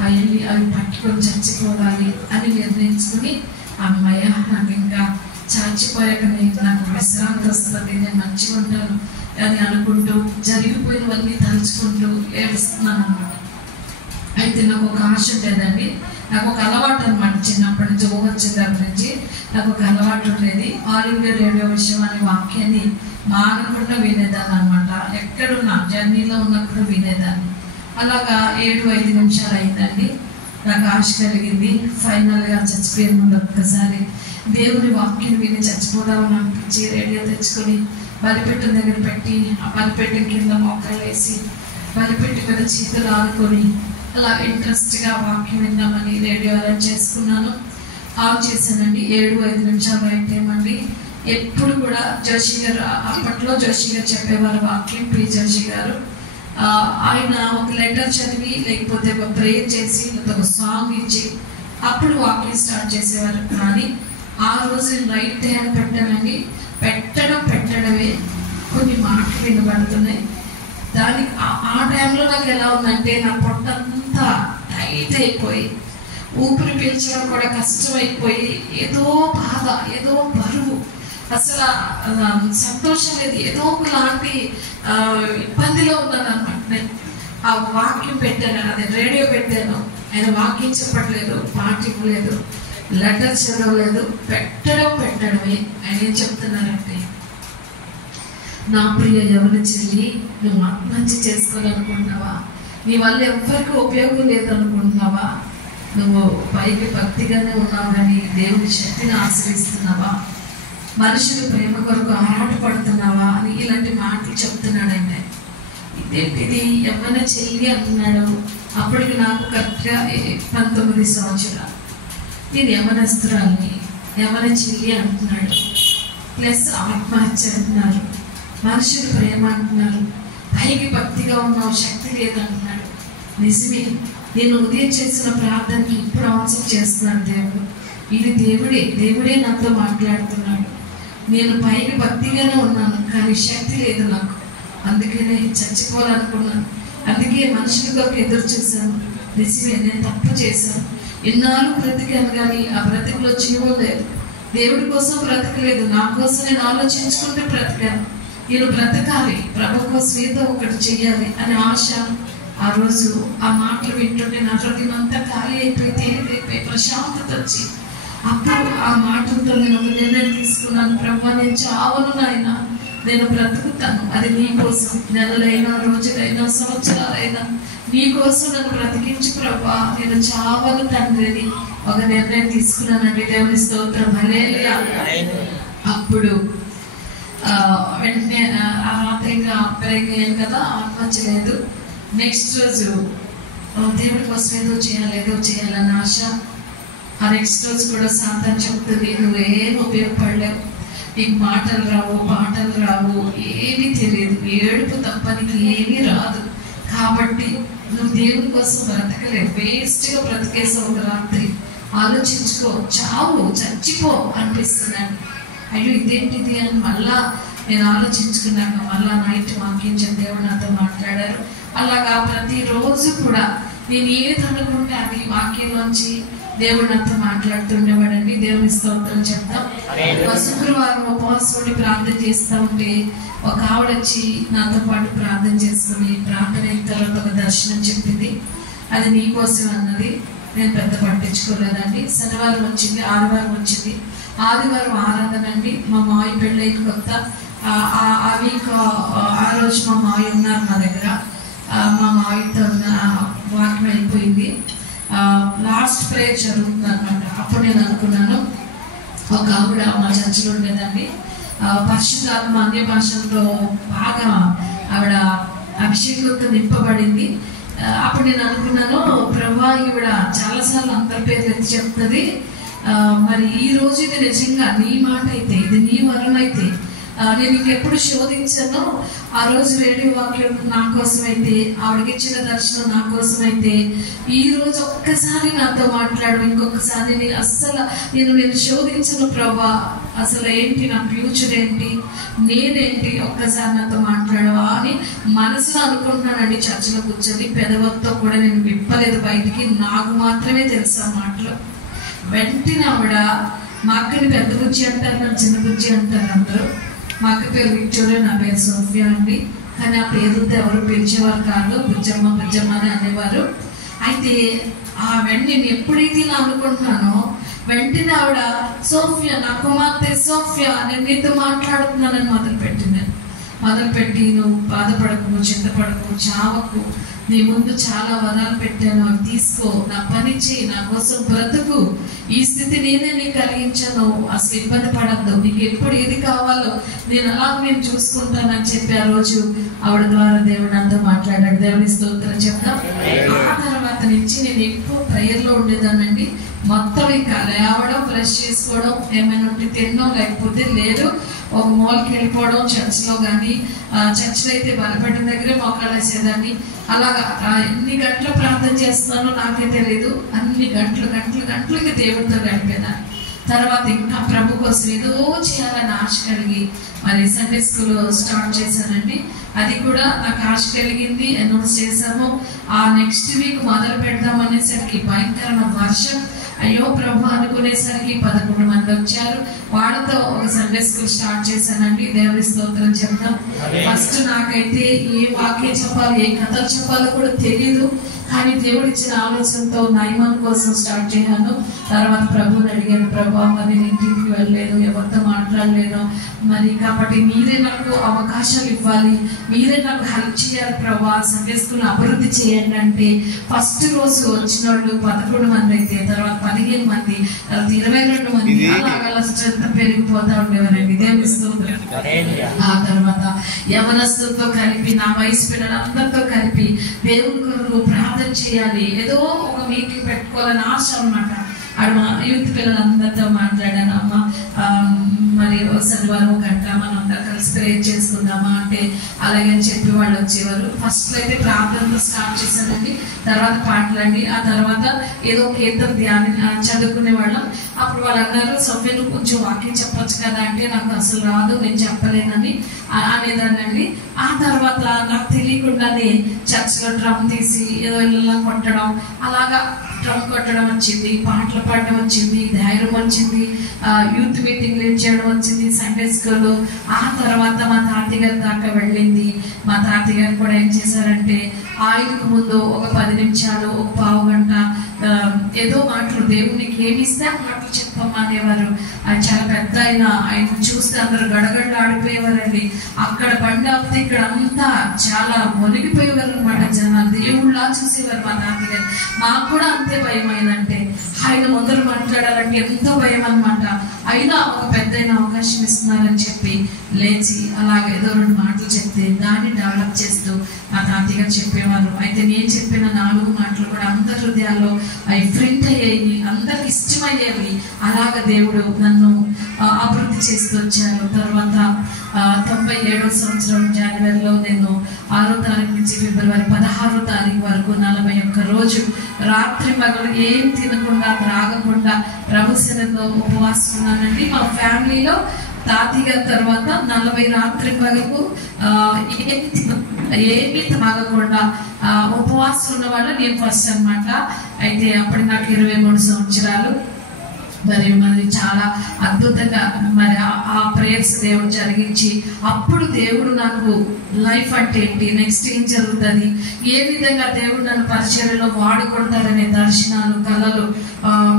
వెళ్ళి అవి పట్టుకొని చచ్చిపోవాలి అని నిర్ణయించుకుని, అమ్మాయ నాకు ఇంకా చచ్చిపోయాక నాకు విశ్రాంతి వస్తుంది, నేను మంచిగా ఉంటాను అని అనుకుంటూ జరిగిపోయినవన్నీ తలుచుకుంటూ ఏడుస్తున్నాను అన్నమాట. అయితే నాకు ఒక ఆశ ఉండేదండి, నాకు ఒక అలవాటు అనమాట. చిన్నప్పటి నుంచి వచ్చిన దగ్గర నుంచి నాకు ఒక అలవాటు ఉండేది. ఆల్ ఇండియా రేడియో విషయం అనే వాక్యాన్ని మానకుండా వినేదాన్ని అనమాట. ఎక్కడున్నా జర్నీలో ఉన్నప్పుడు వినేదాన్ని. అలాగా 7-5 నిమిషాలు అయిందండి, నాకు ఆశ కలిగింది. ఫైనల్గా చచ్చిపోయే ముందు ఒక్కసారి దేవుని వాక్యం విని చచ్చిపోదామని అనిపించి రేడియో తెచ్చుకొని బలిపెట్టిన దగ్గర పెట్టి, ఆ బలిపెట్టిన కింద మోకాలు వేసి బలిపెట్టి మీద చేతులు ఆడుకొని అలా ఇంట్రెస్ట్గా వాక్యం విందామని రేడియో అరేంజ్ చేసుకున్నాను. ఆఫ్ చేశానండి. 7-5 నిమిషాలు అయిపోయామండి. ఎప్పుడు కూడా జోషి గారు, అప్పట్లో జోషి గారు చెప్పేవారు వాక్యం, పి జోషి గారు. ఆయన ఒక లెటర్ చదివి లేకపోతే ఒక ప్రేయర్ చేసి ఒక సాంగ్ ఇచ్చి అప్పుడు వాక్యం స్టార్ట్ చేసేవారు. కానీ ఆ రోజు రైట్ టైం పెట్టానండి. పెట్టడమే కొన్ని మాటలు వినబడుతున్నాయి. దానికి ఆ టైంలో నాకు ఎలా ఉందంటే నా పొట్టంతా టైట్ అయిపోయి ఊపిరి పీల్చడం కూడా కష్టమైపోయి ఏదో బాధ, ఏదో బరువు, అసలు సంతోషం లేదు, ఏదో ఒకలాంటి ఇబ్బందిలో ఉన్నాను అనమాట. నేను ఆ వాక్యం పెట్టాను, అదే రేడియో పెట్టాను, ఆయన వాక్యం చెప్పట్లేదు, పాట ఇవ్వలేదు, లెటర్ చదవలేదు, పెట్టడమే. ఆయన ఏం చెప్తున్నారంటే, నా ప్రియ యవన చెల్లి, నువ్వు ఆత్మహత్య చేసుకోవాలనుకుంటున్నావా? నీ వల్ల ఎవ్వరికి ఉపయోగం లేదనుకుంటున్నావా? నువ్వు పైకి భక్తిగానే ఉన్నావు కానీ దేవుని శక్తిని ఆశ్రయిస్తున్నావా? మనుషులు ప్రేమ కొరకు ఆరాటపడుతున్నావా అని ఇలాంటి మాటలు చెప్తున్నాడండి. ఇదేంటిది యవ్వన చెల్లి అంటున్నాడు. అప్పటికి నాకు కరెక్ట్గా 19 సంవత్సరాలు. నేను యవనస్తురాల్ని, యవన చెల్లి అంటున్నాడు, ప్లస్ ఆత్మహత్య అంటున్నారు, మనుషులు ప్రేమ అంటున్నారు, పై పైకి భక్తిగా ఉన్నావు, శక్తి లేదంటున్నాడు. నిజమే, నేను ఉదయం చేసిన ప్రార్థనకి ఇప్పుడు ఆన్సర్ చేస్తున్నాడు దేవుడు. ఇది దేవుడే నాతో మాట్లాడుతున్నాడు. నేను పైకి భక్తిగానే ఉన్నాను, కానీ శక్తి లేదు నాకు. అందుకనే చచ్చిపోవాలనుకున్నాను. అందుకే మనుషుల కొరకు ఎదురు చూశాను. నిజమే, నేను తప్పు చేశాను. ఎన్నాళ్ళు బ్రతికాను, కానీ ఆ బ్రతికలో జీవం లేదు. దేవుడి కోసం బ్రతకలేదు, నా కోసం నేను ఆలోచించుకుంటే బ్రతికాను. నేను బ్రతకాలి, ప్రభు కోసం ఏదో ఒకటి చెయ్యాలి అనే ఆశ. ఆ రోజు ఆ మాటలు వింటుంటే నా హృదయం అంతా ఖాళీ అయిపోయి, తేలికైపోయి, ప్రశాంతత వచ్చి, అప్పుడు ఆ మాటలతో నేను ఒక నిర్ణయం తీసుకున్నాను. ప్రభు, నేను చావను నాయన, నేను బ్రతుకుతాను. అది నీ కోసం. నెలలైనా, రోజులైనా, సంవత్సరాలైనా నీ కోసం నన్ను బ్రతికించు ప్రభా, నేను చావను తండ్రిని ఒక నిర్ణయం తీసుకున్నానండి. దేవుని స్తోత్రం, హల్లెలూయా. అప్పుడు వెంటనే ఆ రాత్రి ఇంకా పెరిగాను కదా, ఆత్మహత్యలేదు. నెక్స్ట్ రోజు దేవుడి కోసం ఏదో చేయాలని ఆశ. ఆ నెక్స్ట్ రోజు కూడా సాతాను చెప్తుంది, నువ్వేం ఉపయోగపడలేవు, నీకు మాటలు రావు, పాటలు రావు, ఏమీ తెలియదు, ఏడుపు తప్ప నీకు ఏమీ రాదు, కాబట్టి నువ్వు దేవుని కోసం బ్రతకలేవు, వేస్ట్గా బ్రతికేసావు ఒక రాత్రి, ఆలోచించుకో, చావు, చచ్చిపో అనిపిస్తున్నాను. అయ్యో ఇదేంటిది అని మళ్ళా నేను ఆలోచించుకున్నాక మళ్ళా నైట్ వాక్యించిన దేవుడు నాతో మాట్లాడారు. అలాగా ప్రతిరోజు కూడా నేను ఏది అనుకుంటే అది వాక్యంలోంచి దేవుడు నాతో మాట్లాడుతుండేవాడండి. దేవుని స్తోత్రం చెప్తాం. శుక్రవారం ఉపవాసం ఉండి ప్రార్థన చేస్తూ ఉంటే ఒక ఆవిడ వచ్చి నాతో పాటు ప్రార్థన చేసుకుని, ప్రార్థన అయిన తర్వాత ఒక దర్శనం చెప్పింది. అది నీకోసం అన్నది. నేను పెద్ద పట్టించుకోలేదండి. శనివారం వచ్చింది, ఆదివారం వచ్చింది. ఆదివారం ఆరాధన అండి. మా మావి పెళ్ళైన కొత్త. ఆ వీక్ ఆ రోజు మా మావి ఉన్నారు నా దగ్గర. మా మావితో వాక్యం అయిపోయింది. లాస్ట్ ప్రేయర్ జరుగుతుంది అనమాట. అప్పుడు నేను అనుకున్నాను, ఒక ఆవిడ మా చర్చిలో ఉండేదండి, పరిశుద్ధాత్మ అన్య భాషల్లో బాగా ఆవిడ అభిషేకంతో నింపబడింది. అప్పుడు నేను అనుకున్నాను, ప్రభా ఈవిడ చాలాసార్లు అందరి పేర్లు ఎత్తి చెప్తుంది, మరి ఈ రోజు ఇది నిజంగా నీ మాట అయితే, ఇది నీ వరం అయితే, నేను ఇంకెప్పుడు శోధించాను. ఆ రోజు రేడియో వాక్యం నా కోసం అయితే, ఆవిడకి ఇచ్చిన దర్శనం నా కోసం అయితే, ఈ రోజు ఒక్కసారి నాతో మాట్లాడు, ఇంకొకసారి నేను శోధించను ప్రభా, అసలు ఏంటి నా ఫ్యూచర్ ఏంటి, నేనేంటి, ఒక్కసారి నాతో మాట్లాడవా అని మనసులో అనుకుంటున్నానండి. చర్చలో కూర్చొని పెదవతో కూడా నేను విప్పలేదు బయటికి, నాకు మాత్రమే తెలుసు ఆ మాటలు. వెంటనే ఆవిడ, మా అక్కని పెద్ద బుజ్జి అంటారు, నన్ను చిన్న బుజ్జి అంటారు అందరూ. మా అక్క పేరు విక్టోరియా, నా పేరు సోఫియా అండి. కానీ ఆ పేరుతో ఎవరు పిలిచేవారు కాదు, బుజ్జమ్మ బుజ్జమ్మ అని అనేవారు. అయితే నేను ఎప్పుడైతే ఇలా అనుకుంటున్నానో వెంటనే ఆవిడ, సోఫియా, నా కుమార్తె సోఫియా, నేను నీతో మాట్లాడుతున్నానని మొదలుపెట్టి నువ్వు బాధపడకు, చింతపడకు, చావకు, నీ ముందు చాలా వరాలు పెట్టాను, అవి తీసుకో, నా పని చేయి, నా కోసం బ్రతుకు, ఈ స్థితి నేనే నీకు కలిగించాను, అసలు ఇబ్బంది పడద్దు, నీకు ఎప్పుడు ఏది కావాలో నేను చూసుకుంటానని చెప్పి ఆ రోజు ఆవిడ ద్వారా దేవుడు నాతో మాట్లాడాడు. దేవుని స్తోత్రం చెప్తాం. ఆ తర్వాత నుంచి నేను ఎక్కువ ప్రేయర్లో ఉండేదానండి. మొత్తం ఇంకా లేవడం, బ్రష్ చేసుకోవడం, ఏమైనా ఉంటే తినడం, లేకపోతే లేదు ఒక మూలకి వెళ్ళిపోవడం. చర్చ్లో కానీ, చర్చ్లో అయితే బలపడిన దగ్గరే మోకాళ్ళు వేసేదాన్ని. అలాగా ఎన్ని గంటలు ప్రార్థన చేస్తున్నానో నాకే తెలియదు. అన్ని గంటలకి దేవుడితో గడిపేదాన్ని. తర్వాత ఇంకా ప్రభు కోసం ఏదో చేయాలని ఆశ కలిగి మరి సండే స్కూల్ స్టార్ట్ చేశానండి. అది కూడా నాకు ఆశ కలిగింది, అనౌన్స్ చేశాము. ఆ నెక్స్ట్ వీక్ మొదలు పెడదాం అనేసరికి భయంకరమైన వర్షం. అయ్యో ప్రభు అనుకునేసరికి 11 మంది వచ్చారు. వాళ్ళతో ఒక సండే స్కూల్ స్టార్ట్ చేశానండి. దేవుని స్తోత్రం చెప్తాం. ఫస్ట్ నాకైతే ఏ వాక్యం చెప్పాలి, ఏ కథలు చెప్పాలో కూడా తెలియదు. కానీ దేవుడు ఇచ్చిన ఆలోచనతో నైమాన్ కోసం స్టార్ట్ చేశాను. తర్వాత ప్రభుని అడిగాను, ప్రభా మరి నేను ఇంటికి వెళ్ళలేదు, ఎవరితో మాట్లాడలేను, మరి కాబట్టి మీరే నాకు అవకాశాలు ఇవ్వాలి, మీరే నాకు హెల్ప్ చేయాలి ప్రభా, సండే స్కూల్ అభివృద్ధి చేయండి అంటే ఫస్ట్ రోజు వచ్చిన వాళ్ళు 11 మంది అయితే, తర్వాత 15 మంది, తర్వాత 22 మంది, అలాగ స్ట్రెంత్ పెరిగిపోతా ఉండేవారండి. దేవుని స్తోత్రం. ఆ తర్వాత యవనస్తులతో కలిపి, నా వయసు పిల్లలందరితో కలిపి దేవుని కొరకు ప్రార్థన చేయాలి, ఏదో ఒక మీటింగ్ పెట్టుకోవాలని ఆశ అన్నమాట. ఆడ మా యూత్ పిల్లలందరితో మాట్లాడాను. అమ్మ మరి శనివారం గంట మనం అందరం కలిసి ప్రేయర్ చేసుకుందామా అంటే అలాగే అని చెప్పి వాళ్ళు వచ్చేవారు. ఫస్ట్ అయితే ప్రార్థనతో స్టార్ట్ చేశానండి, తర్వాత పాటలండి, ఆ తర్వాత ఏదో కీర్తన చదువుకునే వాళ్ళం. అప్పుడు వాళ్ళు అన్నారు, సౌమ్య నువ్వు కొంచెం వాక్యం చెప్పొచ్చు కదా అంటే నాకు అసలు రాదు, నేను చెప్పలేనని అనేదానండి. ఆ తర్వాత నాకు తెలియకుండానే చర్చ్లో డ్రమ్ తీసి ఏదో ఇళ్ళలా కొట్టడం, అలాగా డ్రమ్ కొట్టడం వచ్చింది, పాటలు పాడడం వచ్చింది, ధైర్యం వచ్చింది, యూత్ మీటింగ్ లీడ్ చేయడం వచ్చింది, సండే స్కూల్. ఆ తర్వాత మా తాతయ్య గారి దాకా వెళ్ళింది. మా తాతయ్య గారు కూడా ఏం చేశారంటే ఆయనకు ముందు ఒక 10 నిమిషాలు, ఒక పావు గంట ఏదో మాటలు దేవునికి ఏమిస్తే ఆ మాటలు చెప్పమ్మా అనేవారు. ఆయన చాలా పెద్ద ఆయన చూస్తే అందరూ గడగడలు ఆడిపోయేవారండి. అక్కడ బండి ఆపితే ఇక్కడ అంతా చాలా మునిగిపోయేవారు అనమాట జనాలు, దేవుళ్ళలా చూసేవారు మా తాతయ్య గారు. మాకు కూడా అంతే భయం అయిందంటే, ఆయన ముందర మాట్లాడాలంటే ఎంతో భయం అనమాట. అయినా ఒక పెద్ద అవకాశం ఇస్తున్నారని చెప్పి లేచి అలాగ ఏదో 2 మాటలు చెప్తే దాన్ని డెవలప్ చేస్తూ మా తాతయ్య గారు చెప్పేవారు. అయితే నేను చెప్పిన 4 మాటలు కూడా అందరి హృదయాల్లో అవి ప్రింట్ అయ్యేవి, అందరికి ఇష్టమయ్యేవి. అలాగ దేవుడు నన్ను అభివృద్ధి చేస్తూ వచ్చారు. తర్వాత 97వ సంవత్సరం జనవరిలో నేను 6వ తారీఖు నుంచి ఫిబ్రవరి 16వ తారీఖు వరకు 41 రోజు రాత్రి పగలు ఏం తినకుండా త్రాగకుండా ప్రభు సన్నిధిలో ఉపవాసం ఉన్నానండి. మా ఫ్యామిలీలో తాతయ్య గారి తర్వాత 40 రాత్రి పగలకు ఏమీ తాగకుండా ఉపవాసం ఉన్న వాళ్ళు నేను ఫస్ట్ అనమాట. అయితే అప్పుడు నాకు 23 సంవత్సరాలు. మరి చాలా అద్భుతంగా మరి ఆ ప్రేయర్స్ దేవుడు జరిగించి, అప్పుడు దేవుడు నాకు లైఫ్ అంటే ఏంటి, నెక్స్ట్ ఏం జరుగుతుంది, ఏ విధంగా దేవుడు నన్ను పరిచర్యలో వాడుకుంటారనే దర్శనాలు, కళలు,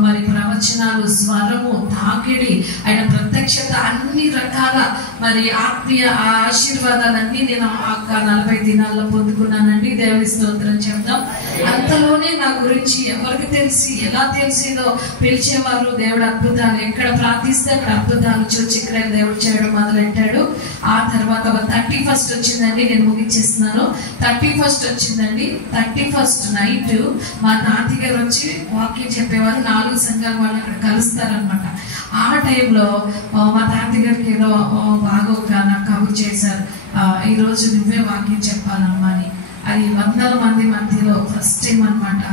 మరి ప్రవచనాలు, స్వరము, తాకిడి, ఆయన ప్రత్యక్షత, అన్ని రకాల మరి ఆత్మీయ ఆశీర్వాదాలన్నీ నేను ఆ 40 దినాల్లో పొందుకున్నానండి. దేవుడి స్తోత్రం చెప్దాం. అంతలోనే నా గురించి ఎవరికి తెలిసి ఎలా తెలిసిందో పిలిచేవారు. దేవుడు అద్భుతాలు ఎక్కడ ప్రార్థిస్తే అక్కడ అద్భుతాలు చూచిక్రియలు దేవుడు చేయడం మొదలెట్టాడు. ఆ తర్వాత 31st వచ్చిందండి, నేను ముగించేస్తున్నాను. 31st వచ్చిందండి. 31st నైట్ మా తాతయ్య గారు వచ్చి వాక్యం చెప్పేవారు. 4 సంఘాల వాళ్ళు అక్కడ కలుస్తారనమాట. ఆ టైంలో మా తాతయ్య గారికి ఏదో బాగోక నాకు కబురు చేశారు, ఈరోజు నువ్వే వాక్యం చెప్పాలమ్మా అని. అది 100 మంది మధ్యలో ఫస్ట్ టైం అనమాట.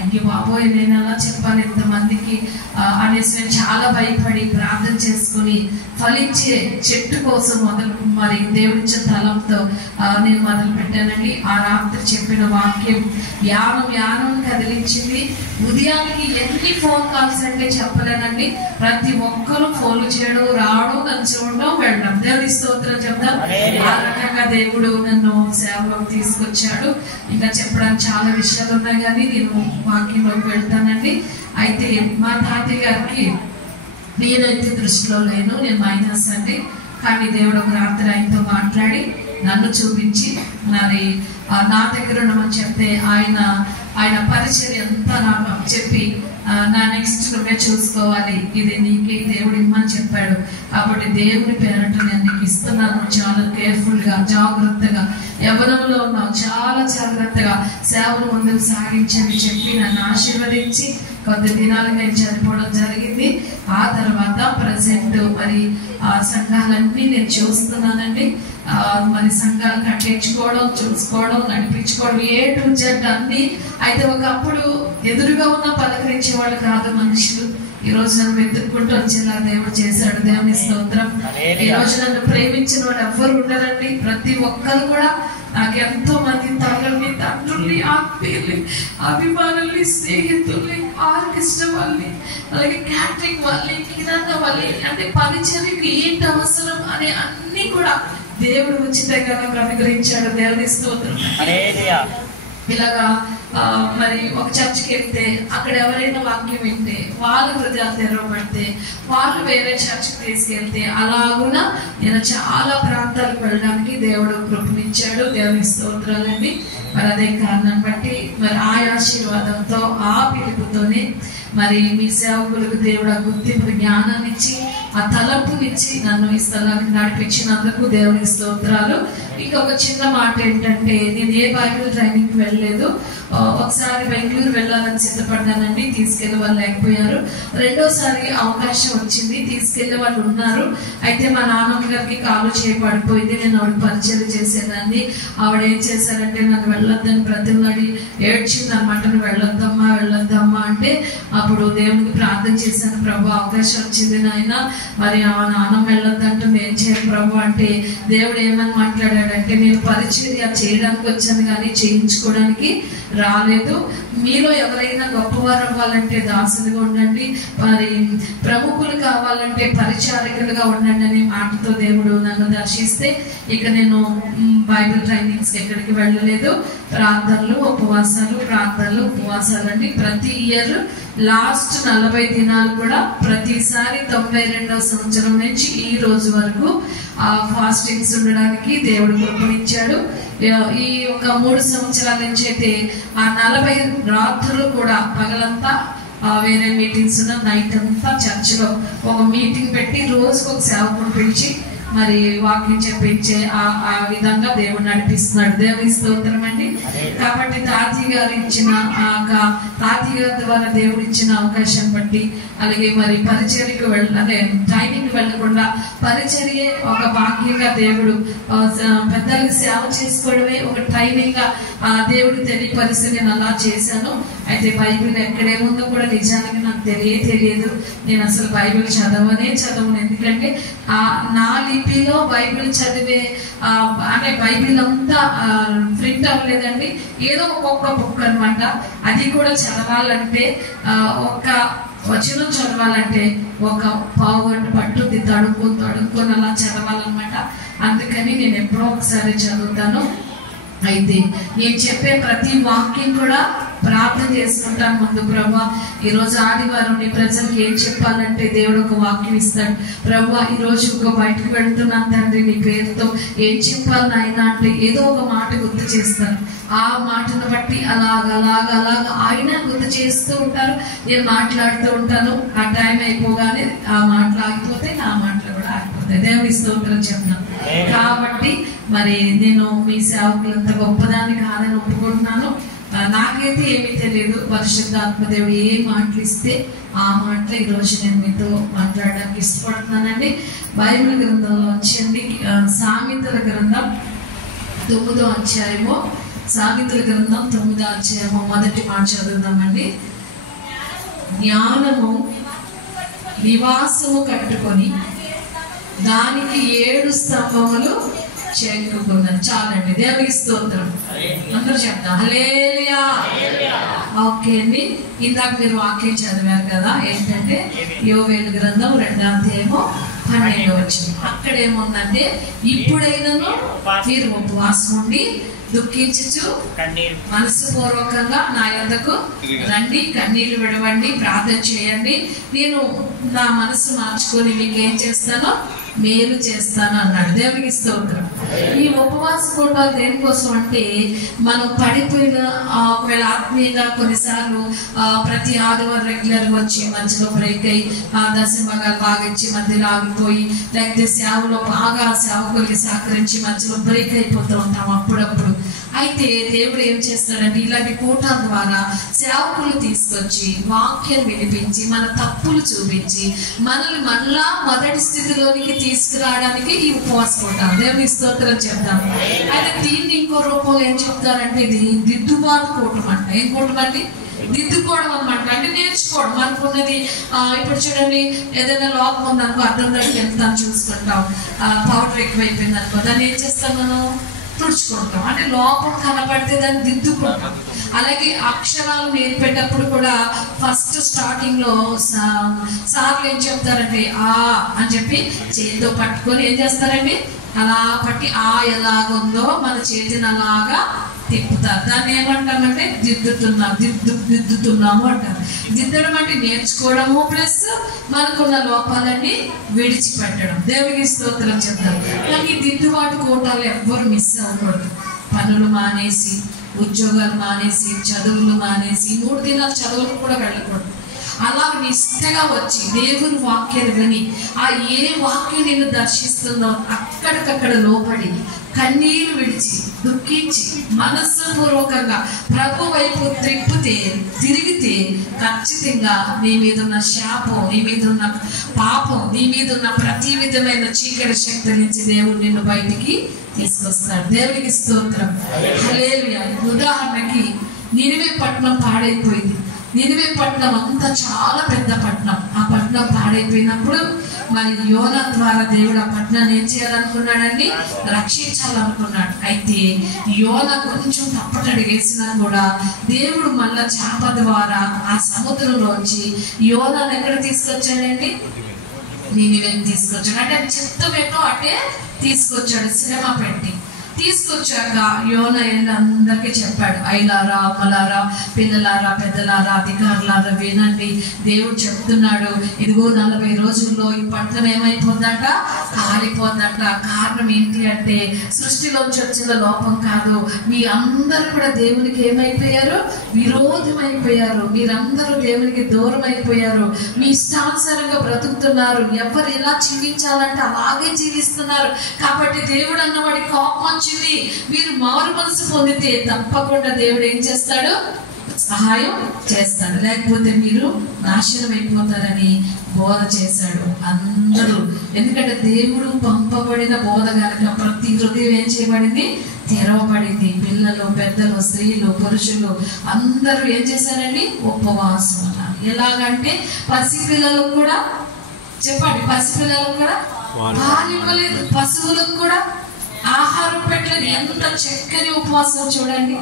అయ్యో బాబోయ్ నేను ఎలా చెప్పాలి ఇంతమందికి అనేసి నేను చాలా భయపడి ప్రార్థన చేసుకుని ఫలించే చెట్టు కోసం మరి దేవుడిచ్చే తలంతో నేను మొదలు పెట్టానండి. ఆ రాత్రి చెప్పిన వాక్యం యానం కదిలించింది. ఉదయానికి ఎన్ని ఫోన్ కాల్స్ అంటే చెప్పలేనండి. ప్రతి ఒక్కరూ ఫోన్లు చేయడం, రావడం, నన్ను చూడడం, వెళ్ళడం. దేవుడి స్తోత్రం చెప్తాం. ఆ రకంగా దేవుడు నన్ను సేవలోకి తీసుకొచ్చాడు. ఇంకా చెప్పడానికి చాలా విషయాలు ఉన్నాయి కానీ నేను వాక్యంలోకి వెళ్తానండి. అయితే మా తాతయ్య గారికి నేనైతే దృష్టిలో లేను, నేను మైనస్ అండి. కానీ దేవుడు ఒక రాత్రి ఆయనతో మాట్లాడి నన్ను చూపించి మరి నా దగ్గర ఉండమని చెప్తే ఆయన పరిచర్య అంతా నాకు చెప్పి నా నెక్స్ట్ నువ్వే చూసుకోవాలి, ఇది నీకే దేవుడు ఇమ్మని చెప్పాడు. కాబట్టి దేవుని పేరట నేను నీకు ఇస్తున్నాను, చాలా కేర్ఫుల్ గా జాగ్రత్తగా యవ్వనంలో ఉన్నావు, చాలా జాగ్రత్తగా సేవను ముందుకు సాగించని చెప్పి నన్ను ఆశీర్వదించి కొద్ది దినాలు నేను చనిపోవడం జరిగింది. ఆ తర్వాత ప్రజెంట్ మరి సంఘాలన్నీ నేను చూస్తున్నానండి. మరి సంఘాలు కట్టించుకోవడం, చూసుకోవడం, నడిపించుకోవడం, ఏ టు జెడ్ అన్ని. అయితే ఒకప్పుడు ఎదురుగా ఉన్న పలకరించే వాళ్ళు కాదు మనుషులు. ఈ రోజు నన్ను వెతుక్కుంటూ వచ్చేలా దేవుడు చేశాడు. దేవుని స్తోత్రం. ఈ రోజు నన్ను ప్రేమించిన వాళ్ళు ఎవ్వరు ఉండరండి. ప్రతి ఒక్కరు కూడా నాకు ఎంతో మంది తల్లుల్ని, తండ్రుల్ని, ఆత్మీయుల్ని, అభిమానుల్ని, స్నేహితుల్ని, ఆర్కెస్ట్రా వాళ్ళని, అలాగే క్యాటరింగ్ వాళ్ళని, కిరాణా వాళ్ళని, అంటే పరిచర్యకి ఏంటి అవసరం అనే అన్ని కూడా దేవుడు ఉచితంగా నాకు అనుగ్రహించాడు. దేవుని స్తోత్రం. ఇలాగా మరి ఒక చర్చికి వెళ్తే అక్కడ ఎవరైనా వాక్యం వింటే వాళ్ళ హృదయాలు తెరవబడితే వాళ్ళు వేరే చర్చికి తీసుకెళ్తే అలాగున నేను చాలా ప్రాంతాలకు వెళ్ళడానికి దేవుడు కృపనిచ్చాడు. దేవుని స్తోత్రాలండి. మరి అదే కారణాన్ని బట్టి మరి ఆ ఆశీర్వాదంతో ఆ పిలుపుతోనే మరి మీ సేవకులకు దేవుడు ఆ గుర్తింపు జ్ఞానాన్ని ఇచ్చి ఆ తలంపునిచ్చి నన్ను ఈ స్థలానికి నడిపించినందుకు దేవుని స్తోత్రాలు. ఇంకొక చిన్న మాట ఏంటంటే, నేను ఏ బైబిల్ ట్రైనింగ్కి వెళ్ళలేదు. ఒకసారి బెంగళూరు వెళ్ళాలని సిద్ధపడ్డానండి, తీసుకెళ్లే వాళ్ళు లేకపోయారు. రెండోసారి అవకాశం వచ్చింది, తీసుకెళ్లే వాళ్ళు ఉన్నారు. అయితే మా నాన్నమ్మ గారికి కాలు చేయబడిపోయింది. నేను ఆవిడ పరిచయం చేసేదాన్ని. ఆవిడ ఏం చేశారంటే నన్ను వెళ్ళొద్దని ప్రతిమలాడి ఏడ్చింది అనమాట. నువ్వు వెళ్ళొద్దమ్మా అంటే అప్పుడు దేవునికి ప్రార్థన చేశాను, ప్రభు అవకాశం వచ్చింది నాయన, మరి నాన్నమ్మ వెళ్ళొద్దంటూ ఏం చేయాలి ప్రభు అంటే దేవుడు ఏమని మాట్లాడాడంటే, నేను పరిచర్య చేయడానికి వచ్చాను కానీ చేయించుకోవడానికి రాలేదు. మీలో ఎవరైనా గొప్పవారు అవ్వాలంటే దాసులుగా ఉండండి, మరి ప్రముఖులు కావాలంటే పరిచారకులుగా ఉండండి అనే మాటతో దేవుడు నన్ను దర్శిస్తే ఇక నేను బైబిల్ ట్రైనింగ్స్ ఎక్కడికి వెళ్ళలేదు. ప్రార్థనలు ఉపవాసాలు అండి. ప్రతి ఇయర్ లాస్ట్ 40 దినాలు కూడా ప్రతిసారి 92వ సంవత్సరం నుంచి ఈ రోజు వరకు ఫాస్టింగ్స్ ఉండడానికి దేవుడు కృపనిచ్చాడు. ఈ ఒక 3 సంవత్సరాల నుంచి అయితే ఆ 40 రాత్రులు కూడా పగలంతా వేరే మీటింగ్స్ ఉన్న, నైట్ అంతా చర్చిలో ఒక మీటింగ్ పెట్టి రోజుకు ఒక సేవకుని పిలిచి మరి వాక్యం చెప్పించే ఆ విధంగా దేవుడు నడిపిస్తున్నాడు. దేవుని స్తోత్రం అండి. కాబట్టి తాతయ్య గారి ద్వారా దేవుడు ఇచ్చిన అవకాశం బట్టి, అలాగే మరి పరిచర్యకు అదే ట్రైనింగ్ వెళ్లకుండా పరిచర్యే ఒక భాగ్యంగా దేవుడు, పెద్దలకు సేవ చేసుకోవడమే ఒక ట్రైనింగ్ గా దేవుడు తెలియపరిస్తే నేను అలా చేశాను. అయితే బైబిల్ ఎక్కడేముందో కూడా నిజానికి నాకు తెలియదు. నేను అసలు బైబిల్ చదవను. ఎందుకంటే నా లిపిలో బైబిల్ చదివే అంటే బైబిల్ అంతా ప్రింట్ అవ్వలేదండి. ఏదో ఒక్కొక్క బుక్ అనమాట. అది కూడా చదవాలంటే ఒక వచనం చదవాలంటే ఒక పావు గంట పట్టుద్ది, తడుక్కొని అలా చదవాలన్నమాట. అందుకని నేను ఎప్పుడో ఒకసారి చదువుతాను. అయితే నేను చెప్పే ప్రతి వాక్యం కూడా ప్రార్థన చేసుకుంటాను ముందు. ప్రభా, ఈరోజు ఆదివారం నీ ప్రజలకు ఏం చెప్పాలంటే దేవుడు ఒక వాక్యం ఇస్తాడు. ప్రభా, ఈరోజు ఒక బయటకు వెళ్తున్నాను తండ్రి, నీ పేరుతో ఏం చెప్పాలి నాయన అంటే ఏదో ఒక మాట గుర్తు చేస్తాను. ఆ మాటను బట్టి అలాగ ఆయన గుర్తు చేస్తూ ఉంటారు. నేను మాట్లాడుతూ ఉంటాను. ఆ టైం అయిపోగానే ఆ మాటలు ఆగిపోతే నా మాటలు కూడా ఆగిపోతాయి. దేవుని స్తోత్రం చెప్తున్నాను. కాబట్టి మరి నేను మీ సేవకులంత గొప్పదాన్ని కాదని ఒప్పుకుంటున్నాను. నాకైతే ఏమీ తెలియదు. పరిశుద్ధాత్మదేవుడు ఏ మాటలు ఇస్తే ఆ మాటలు ఈరోజు నేను మీతో మాట్లాడడానికి ఇష్టపడుతున్నానండి. బైబిల్ గ్రంథంలో వచ్చండి సామెతల గ్రంథం 9వ అధ్యాయము. సామెతల గ్రంథం 9వ అధ్యాయము మొదటి మాట చదువుదామండి. జ్ఞానము నివాసము కట్టుకొని దానికి 7 స్తంభములు చేరుకున్నది. చాలండి. దేవునికి స్తోత్రం. అందరూ చెప్తాం హల్లెలూయా. ఓకే అండి. ఇందాక మీరు వాక్యం చదివారు కదా, ఏంటంటే యోవేలు గ్రంథం 2వ అధ్యాయము 12వ వచనం. అక్కడేముందంటే, ఇప్పుడైనను మీరు ఉపవాసం ఉండి దుఃఖించుచు మనసు పూర్వకంగా నా యొద్దకు రండి, కన్నీళ్లు విడవండి, ప్రార్థన చేయండి, నేను నా మనసు మార్చుకొని మీకు ఏం చేస్తానో మేలు చేస్తాను అన్నాడు. దేవునికి స్తోత్రం. ఈ ఉపవాస కూటాలు దేనికోసం అంటే, మనం పడిపోయిన ఒకవేళ ఆత్మీయంగా కొన్నిసార్లు ప్రతి ఆదివారం రెగ్యులర్ వచ్చి మధ్యలో బ్రేక్ అయ్యి దశమగాలు బాగా ఇచ్చి మధ్యలో ఆగిపోయి, లేకపోతే సేవలో బాగా సేవకులకి సహకరించి మధ్యలో బ్రేక్ అయిపోతూ ఉంటాం అప్పుడప్పుడు. అయితే దేవుడు ఏం చేస్తాడంటే, ఇలాంటి కూటాల ద్వారా సేవకులు తీసుకొచ్చి వాక్యం వినిపించి మన తప్పులు చూపించి మనల్ని మళ్ళా మొదటి స్థితిలోనికి తీసుకురావడానికి ఈ ఉపవాస కూటాలు. దేవుని స్తోత్రం చెప్తాము. అయితే దీన్ని ఇంకో రూపంలో ఏం చెప్తారంటే, ఇది దిద్దుబాటు కూటం అంట. ఏం కూటం అండి? దిద్దుకోవడం అనమాట. అంటే నేర్చుకోవడం. మనకున్నది ఇప్పుడు చూడండి, ఏదైనా లోపం ఉందనుకో అర్థం దగ్గరికి వెళ్తాను చూసుకుంటాం, పౌడర్ ఎక్కువైపోయింది అనుకో, దాన్ని ఏం చేస్తాం మనం? తుడుచుకుంటాం. అంటే లోపం కనబడితే దాన్ని దిద్దుకుంటాం. అలాగే అక్షరాలు నేర్పేటప్పుడు కూడా ఫస్ట్ స్టార్టింగ్ లో సార్లు ఏం చెప్తారంటే అని చెప్పి చేతితో పట్టుకొని ఏం చేస్తారండి, అలా పట్టి ఎలాగుందో మన చేతిని అలాగా తిప్పుతారు. దాన్ని ఏమంటామంటే దిద్దుతున్నాము అంటారు. దిద్దడం అంటే నేర్చుకోవడము ప్లస్ మనకున్న లోపాలన్నీ విడిచిపెట్టడం. దేవునికి స్తోత్రం చెప్తారు. కానీ దిద్దుబాటు కోటాలు ఎవ్వరు మిస్ అవ్వకూడదు. పనులు మానేసి, ఉద్యోగాలు మానేసి, చదువులు మానేసి 3 దినాలు చదువులు కూడా వెళ్ళకూడదు. అలా నిష్టగా వచ్చి దేవుని వాక్యాన్ని విని ఆ ఏ వాక్యం నిన్ను దర్శిస్తుందో అక్కడికక్కడ లోపడి కన్నీరు విడిచి దుఃఖించి మనస్సుపూర్వకంగా ప్రభు వైపు తిరిగితే ఖచ్చితంగా నీ మీద ఉన్న శాపం, నీ మీద ఉన్న పాపం, నీ మీద ఉన్న ప్రతి విధమైన చీకటి శక్తి నుంచి దేవుడు నిన్ను బయటికి తీసుకొస్తాడు. దేవునికి స్తోత్రం, హల్లెలూయా. ఉదాహరణకి నినివే పట్టణం పాడైపోయింది. నినివే పట్టణం అంతా చాలా పెద్ద పట్టణం. ఆ పట్టణం పాడైపోయినప్పుడు మరి యోనా ద్వారా దేవుడు ఆ పట్టణాన్ని ఏం చేయాలనుకున్నాడండి? రక్షించాలనుకున్నాడు. అయితే యోనా కొంచెం తప్పటడి వేసినా కూడా దేవుడు మళ్ళా చేప ద్వారా ఆ సముద్రంలోంచి యోనాను ఎక్కడ తీసుకొచ్చాడండి? నినివేకి తీసుకొచ్చాడు. అంటే చిత్తం ఏంటో అంటే తీసుకొచ్చాడు, శ్రమ పెట్టి తీసుకొచ్చాక యోనా అందరికీ చెప్పాడు, ఐలారా, అమ్మలారా, పిల్లలారా, పెద్దలారా, అధికారులారా వినండి, దేవుడు చెప్తున్నాడు, ఇదిగో 40 రోజుల్లో ఈ పట్టణం ఏమైపోతుందట? కాలిపోతుందట. కారణం ఏంటి అంటే సృష్టిలోంచి వచ్చిన లోపం కాదు, మీ అందరూ కూడా దేవునికి ఏమైపోయారు? విరోధమైపోయారు. మీరందరూ దేవునికి దూరం అయిపోయారు. మీ ఇష్టానుసారంగా బ్రతుకుతున్నారు. ఎవరు ఎలా జీవించాలంటే అలాగే జీవిస్తున్నారు. కాబట్టి దేవుడు అన్నవాడి కోపం మీరు మారు మనసు పొందితే తప్పకుండా దేవుడు ఏం చేస్తాడు? సహాయం చేస్తాడు. లేకపోతే మీరు నాశనం అయిపోతారని బోధ చేశాడు అందరూ. ఎందుకంటే దేవుడు పంపబడిన బోధ కనుక ప్రతి హృదయం ఏం చేయబడింది? తెరవబడింది. పిల్లలు, పెద్దలు, స్త్రీలు, పురుషులు అందరూ ఏం చేశారండి? ఉపవాసం అన్నారు. ఎలాగంటే పసిపిల్లలకు కూడా చెప్పండి, పసిపిల్లలకు కూడా పాలు ఇవ్వలేదు, పశువులకు కూడా ఆహారం పెట్టలేదు. ఎంత చక్కని ఉపవాసం చూడండి.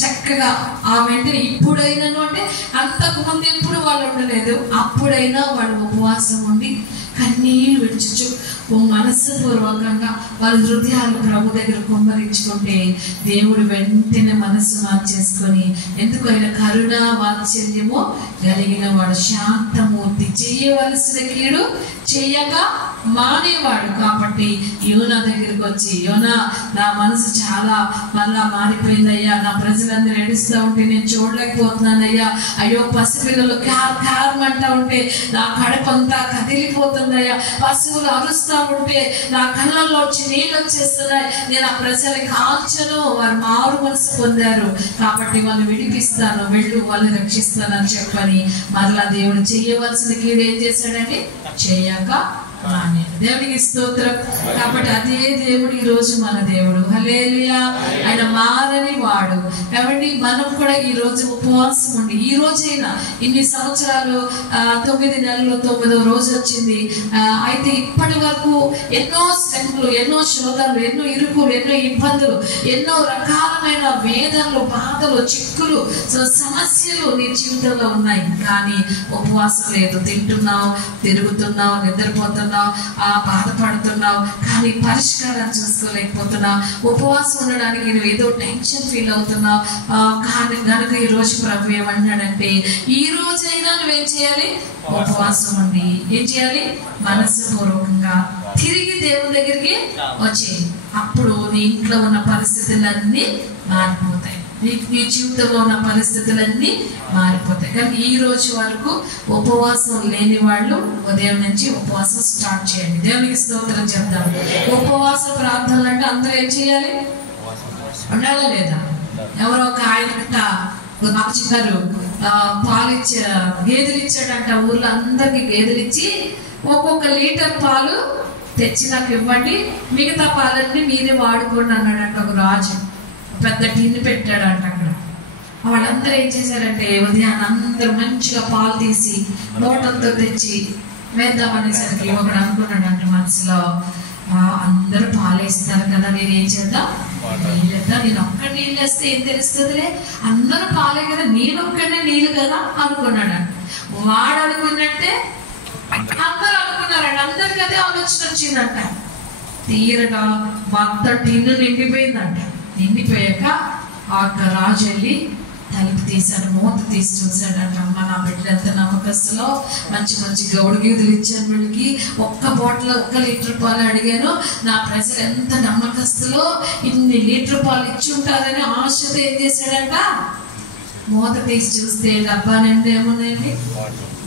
చక్కగా ఆ వెంటనే ఇప్పుడైనాను అంటే అంతకు ముందు ఎప్పుడు వాళ్ళు ఉండలేదు, అప్పుడైనా వాళ్ళు ఉపవాసం ఉండి కన్నీళ్ళు విడిచు మనస్సు పూర్వకంగా వాళ్ళ హృదయాలు ప్రభు దగ్గర కుమ్మరించుకుంటే దేవుడు వెంటనే మనస్సు మార్చేసుకొని, ఎందుకు ఆయన కరుణ వాత్సల్యము కలిగిన వాడు, శాంతమూర్తి, చేయవలసిన కీడు చేయక మానేవాడు. కాబట్టి యోనా దగ్గరికి వచ్చి, యోనా నా మనసు చాలా మళ్ళా మారిపోయిందయ్యా, నా ప్రజలందరూ ఏడుస్తూ ఉంటే నేను చూడలేకపోతున్నానయ్యా, అయ్యో పసిపిల్లలు కారమంటా ఉంటే నా కడుపంతా కదిలిపోతుందయ్యా, పశువులు అరుస్తూ ఉంటే నా కళ్ళల్లో వచ్చి నీళ్ళు వచ్చేస్తున్నాయి, నేను ఆ ప్రజలకి కాల్చను, వారు మారు మనసు పొందారు, కాబట్టి వాళ్ళు విడిపిస్తాను, వెళ్ళు వాళ్ళు రక్షిస్తానని చెప్పని మరలా దేవుడు చేయవలసిన కీడు ఏం చేశాడండి? చేయక దేవునికి స్తోత్రం. కాబట్టి అదే దేవుడు ఈ రోజు మన దేవుడు, హల్లెలూయా. ఆయన మారని వాడు. కాబట్టి మనం కూడా ఈ రోజు ఉపవాసం ఉండి, ఈ రోజైనా ఇన్ని సంవత్సరాలు 9 నెలలు 9వ రోజు వచ్చింది. అయితే ఇప్పటి వరకు ఎన్నో శ్రమలు, ఎన్నో శోధనలు, ఎన్నో ఇరుకులు, ఎన్నో ఇబ్బందులు, ఎన్నో రకాలమైన వేదనలు, బాధలు, చిక్కులు, సమస్యలు నీ జీవితంలో ఉన్నాయి. కానీ ఉపవాసం లేదు. తింటున్నావు, తిరుగుతున్నావు, నిద్రపోతున్నావు, బాధపడుతున్నావు, కానీ పరిష్కారం చూసుకోలేకపోతున్నావు. ఉపవాసం ఉండడానికి నువ్వు ఏదో టెన్షన్ ఫీల్ అవుతున్నావు. కానీ కనుక ఈ రోజు ప్రభు ఏమంటున్నాడంటే, ఈ రోజైనా నువ్వేం చేయాలి? ఉపవాసం ఉండి ఏం చేయాలి? మనస్సు పూర్వకంగా తిరిగి దేవుని దగ్గరికి వచ్చేయి. అప్పుడు నీ ఇంట్లో ఉన్న పరిస్థితులన్నీ మారిపోతాయి, నీ జీవితంలో ఉన్న పరిస్థితులన్నీ మారిపోతాయి. కానీ ఈ రోజు వరకు ఉపవాసం లేని వాళ్ళు ఉదయం నుంచి ఉపవాసం స్టార్ట్ చేయండి. దేవునికి స్తోత్రం చెప్తాం. ఉపవాస ప్రార్థనలు అంటే అందరూ ఏం చేయాలి? ఉండాలా లేదా? ఎవరో ఒక ఆయనట చెప్పారు, గేదెలు ఇచ్చాడంట. ఊర్లో అందరికి గేదెలు ఇచ్చి ఒక్కొక్క లీటర్ పాలు తెచ్చి నాకు ఇవ్వండి, మిగతా పాలన్నీ మీరే వాడుకోండి అన్నాడంట ఒక రాజు. పెద్ద టిన్ను పెట్టాడంట అక్కడ. వాళ్ళందరూ ఏం చేశారంటే ఉదయాన్ని అందరూ మంచిగా పాలు తీసి మూటంతో తెచ్చి వేద్దామనేసరికి ఒకడు అనుకున్నాడంట మనసులో, అందరూ పాలు వేస్తారు కదా, నేను ఏం చేద్దాం? నీళ్ళేద్దాం. నేను ఒక్కడి నీళ్ళు వేస్తే ఏం తెలుస్తుందిలే, అందరూ పాలే కదా, నేను ఒక్కడే నీళ్ళు కదా అనుకున్నాడు. వాడు అనుకున్నట్టే అందరూ అనుకున్నారంట. అందరికి అదే ఆలోచన వచ్చిందంట. తీరగా మొత్తం టిన్ను నిండిపోయిందంట. నిండిపోయాక ఆ రాజు వెళ్ళి తలుపు తీశాడు, మూత తీసి చూశాడంట. అమ్మ, నా బిడ్డలు ఎంత నమ్మకస్తులో, మంచి మంచి గౌడు గీదులు ఇచ్చాను వీళ్ళకి, ఒక్క బాటిల్ 1 లీటర్ పాలు అడిగాను, నా ప్రజలు ఎంత నమ్మకస్తులో, ఇన్ని లీటర్ పాలు ఇచ్చి ఉంటారని ఆశతో ఏం చేశాడంట, మూత తీసి చూస్తే డబ్బా నిండా ఏమున్నాయండి?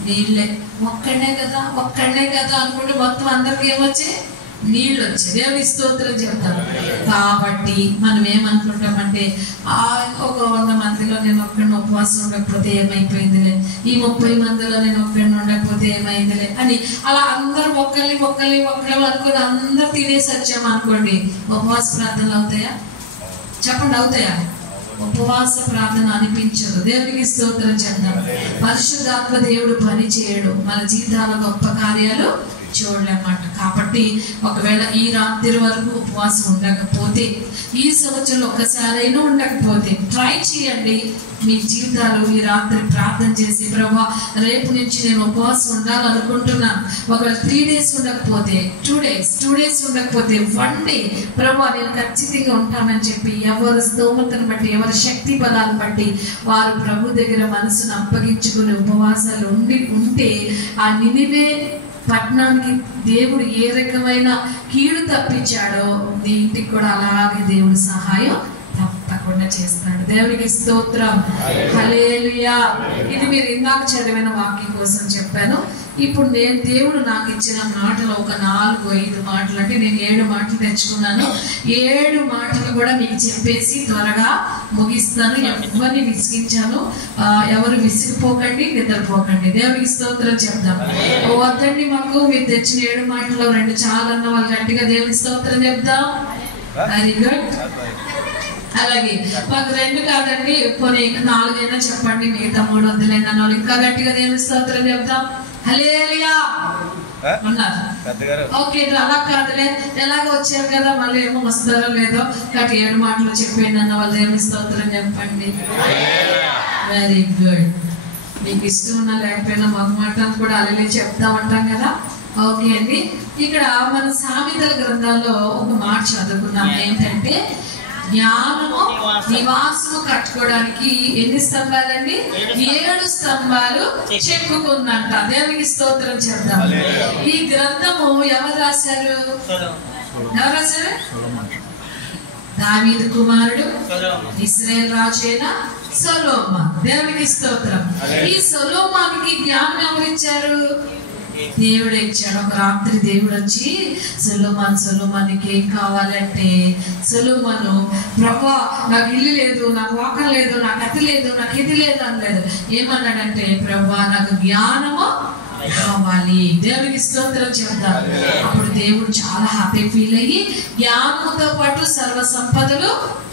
నీళ్ళే. ఒక్కడే కదా అనుకుంటే మొత్తం అందరికి ఏమొచ్చాయి? నీళ్ళు వచ్చాయి. దేవుని స్తోత్రం చెప్తాను. కాబట్టి మనం ఏమనుకుంటామంటే ఒక 100 మందిలో నేను ఒక్కడిని ఉపవాసం ఉండకపోతే ఏమైపోయిందిలే, ఈ 30 మందిలో నేను ఒక్కడిని ఉండకపోతే ఏమైందిలే అని అలా అందరూ ఒక్కళ్ళు అనుకుని అందరు తినేసి వచ్చామనుకోండి, ఉపవాస ప్రార్థనలు అవుతాయా? చెప్పండి, అవుతాయా? ఉపవాస ప్రార్థన అనిపించదు. దేవునికి స్తోత్రం చెప్తాం. పరిశుద్ధాత్మ దేవుడు పని చేయడు, మన జీవితాల గొప్ప కార్యాలు చూడలేమాట. కాబట్టి ఒకవేళ ఈ రాత్రి వరకు ఉపవాసం ఉండకపోతే, ఈ సంవత్సరంలో ఒక్కసారైనా ఉండకపోతే ట్రై చేయండి. మీ జీవితాలు ఈ రాత్రి ప్రార్థన చేసి, ప్రభువా రేపు నుంచి నేను ఉపవాసం ఉండాలనుకుంటున్నాను. ఒకవేళ 3 days ఉండకపోతే 2 days ఉండకపోతే 1 day ప్రభువా నేను ఖచ్చితంగా ఉంటానని చెప్పి ఎవరి స్తోమతను బట్టి, ఎవరి శక్తి బలాన్ని బట్టి వారు ప్రభు దగ్గర మనసును అప్పగించుకుని ఉపవాసాలు ఉంటే ఆ నినివే పట్టణానికి దేవుడు ఏ రకమైన కీడు తప్పించాడో నీ ఇంటికి కూడా అలాగే దేవుడు సహాయం తప్పకుండా చేస్తాడు. దేవునికి స్తోత్రం. హల్లెలూయా. ఇది మీరు ఇందాక చదివిన వాక్యం కోసం చెప్పాను. ఇప్పుడు దేవుడు నాకు ఇచ్చిన మాటలు ఒక 4-5 మాటలు, అంటే నేను 7 మాటలు తెచ్చుకున్నాను. 7 మాటలు కూడా మీకు చెప్పేసి త్వరగా ముగిస్తాను. ఎవరిని విసిగించాను, ఎవరు విసిగిపోకండి, నిద్రపోకండి. దేవునికి స్తోత్రం చెప్దాం. వద్దండి, మాకు మీరు తెచ్చిన 7 మాటలు 2 చాలన్న వాళ్ళు గట్టిగా దేవునికి స్తోత్రం చెప్దాం. Very good. అలాగే మాకు 2 కాదండి, కొన్ని 4 అయినా చెప్పండి, మిగతా 3 వద్దులేండి అన్న వాళ్ళు ఇంకా గట్టిగా దేవుని స్తోత్రం చెప్దాం. హల్లెలూయా ఉన్నారు. ఓకే, అలా కాదులే, ఎలాగో వచ్చారు కదా మళ్ళీ ఏమో వస్తారో లేదో, కాబట్టి 7 మాటలు చెప్పండి అన్న వాళ్ళు దేవుని స్తోత్రం చెప్పండి. Very good. మీకు ఇష్టం ఉన్నా లేకపోయినా మగ మాటలు కూడా అలాగే చెప్తా ఉంటాం కదా. ఓకే అండి, ఇక్కడ మన సామెతల గ్రంథాల్లో ఒక మాట చదువుకున్నాం. ఏంటంటే జ్ఞానము నివాసము కట్టుకోవడానికి ఎన్ని స్తంభాలండి? 7 స్తంభాలు చెక్కుకుందంట. దేవునికి స్తోత్రం చెప్తాం. ఈ గ్రంథము ఎవరు రాశారు? దావీదు కుమారుడు, ఇశ్రాయేలు రాజు అయిన సొలొమోను. దేవునికి స్తోత్రం. ఈ సొలొమోనుకి జ్ఞానం ఎవరిచ్చారు? దేవుడే ఇచ్చాడు. ఒక రాత్రి దేవుడు వచ్చి సొలొమోనుకి ఏం కావాలంటే, సొలొమోను ప్రభువా నాకు ఇల్లు లేదు, నాకు వాకం లేదు, నాకు అతి లేదు, నాకు ఇది లేదు అనలేదు. ఏమన్నాడంటే, ప్రభువా నాకు జ్ఞానము కావాలి. దేవునికి స్తోత్రం చెప్తాం. అప్పుడు దేవుడు చాలా హ్యాపీ ఫీల్ అయ్యి జ్ఞానంతో పాటు సర్వ సంపదలు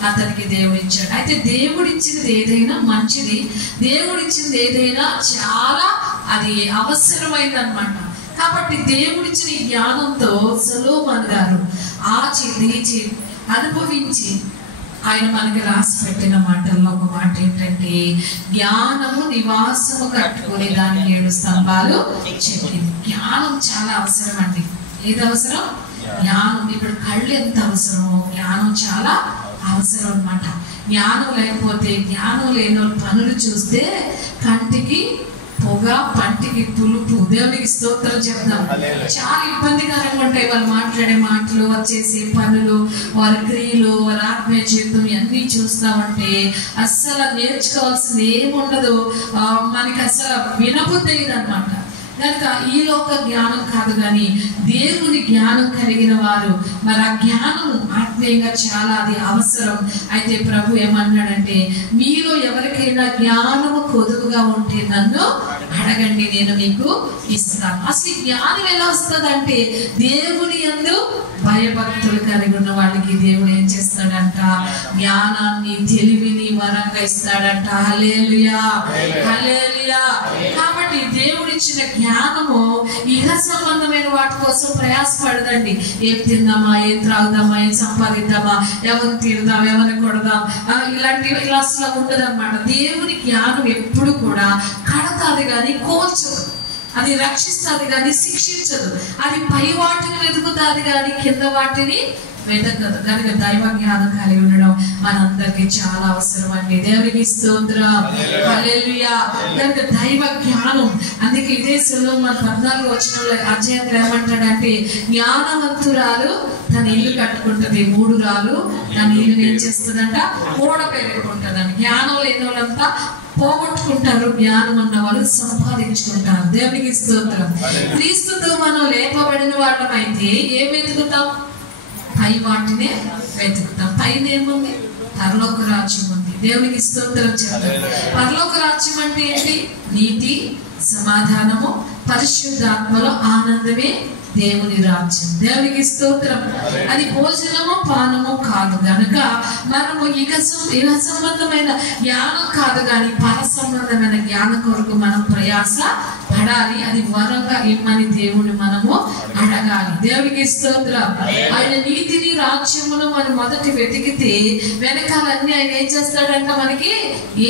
అతనికి దేవుడు ఇచ్చాడు. అయితే దేవుడు ఇచ్చింది ఏదైనా మంచిది, దేవుడు ఇచ్చింది ఏదైనా చాలా అది అవసరమైంది అనమాట. కాబట్టి దేవుడిచ్చిన ఈ జ్ఞానంతో సొలొమోను గారు ఆచి అనుభవించి ఆయన మనకి రాసి పెట్టిన మాటల్లో ఒక మాట ఏంటంటే, జ్ఞానము నివాసము కట్టుకుని దానికి 7 స్తంభాలు చెక్కింది. జ్ఞానం చాలా అవసరం అండి. ఏది అవసరం? జ్ఞానం. ఇప్పుడు కళ్ళు ఎంత అవసరమో జ్ఞానం చాలా అవసరం అన్నమాట. జ్ఞానం లేకపోతే, జ్ఞానం లేని పనులు చూస్తే కంటికి పొగ, పంటికి పులుపు. దేవునికి స్తోత్రం చెప్తాం. చాలా ఇబ్బందికరంగా ఉంటాయి వాళ్ళు మాట్లాడే మాటలు, వచ్చేసి పనులు, వారి క్రియలు, వారి ఆత్మీయ జీవితం ఇవన్నీ చూస్తామంటే అస్సలు నేర్చుకోవాల్సింది ఏముండదు. మనకి అసలు వినబుద్ధి అన్నమాట. కనుక ఈ లోక జ్ఞానం కాదు కానీ దేవుని జ్ఞానం కలిగిన వారు, మరి ఆ జ్ఞానం ఆత్మీయంగా చాలా అది అవసరం. అయితే ప్రభు ఏమన్నాడంటే, మీలో ఎవరికైనా జ్ఞానము కొదువుగా ఉంటే నన్ను అడగండి, నేను మీకు ఇస్తాను. అసలు జ్ఞానం ఎలా వస్తుందంటే, దేవుని యందు భయభక్తులు కలిగి ఉన్న వాళ్ళకి దేవుడు ఏం చేస్తాడంట? జ్ఞానాన్ని, తెలివిని వరంగా ఇస్తాడంట. హల్లెలూయా, హల్లెలూయా. కాబట్టి దేవుడిచ్చిన జ్ఞానము ఇహ సంబంధమైన వాటి కోసం ప్రయాసపడదండి. ఏం తిందామా, ఏం త్రాగుదామా, ఏం సంపాదిద్దామా, ఎవరిని తీరుదాం, ఎవరిని కొడదాం, ఇలాంటివి ఇలా అసలు ఉండదు అనమాట. దేవుని జ్ఞానం ఎప్పుడు కూడా కడతాది కానీ కోల్చదు. అది రక్షిస్తుంది కానీ శిక్షించదు. అది పై వాటిని వెతుకుతుంది కానీ కింద వాటిని వెతకదు. కనుక దైవ జ్ఞానం కలిగి ఉండడం మనందరికి చాలా అవసరం అండి. దేవునికి స్తోత్రం. హల్లెలూయా. కనుక దైవ జ్ఞానం. అందుకే ఇదే సొలొమోను 14వ అధ్యాయంలో ఏమంటాడంటే, జ్ఞానవంతురాలు తన ఇల్లు కట్టుకుంటది, 3 రాళ్ళు తన ఇల్లు ఏం చేస్తుందంట? ఓడ పెరుగుకుంటుందండి. జ్ఞానం లేని వాళ్ళంతా పోగొట్టుకుంటారు, జ్ఞానం ఉన్న వాళ్ళు సంపాదించుకుంటారు. దేవునికి స్తోత్రం. క్రీస్తుతో మనం లేపబడిన వాళ్ళమైతే ఏం వెతుకుతాం? పై వాటినే వెతుకుతాం. పైన ఏముంది? పరలోక రాజ్యం ఉంది. దేవునికి స్తోత్రం చెప్తాం. పరలోక రాజ్యం అంటే ఏంటి? నీతి, సమాధానము, పరిశుద్ధాత్మలో ఆనందమే దేవుని రాజ్యం. దేవునికి స్తోత్రం. అది భోజనము పానము కాదు గనుక మనము ఇహ సంబంధమైన జ్ఞానం కాదు కానీ పర సంబంధమైన జ్ఞానం కొరకు మనం ప్రయాస పడాలి. అది వరంగా ఇమ్మని దేవుని మనము అడగాలి. దేవునికి స్తోత్రం. ఆయన నీతిని రాజ్యమును మనం మొదట వెతికితే వెనకాలన్నీ ఆయన ఏం చేస్తాడంట? మనకి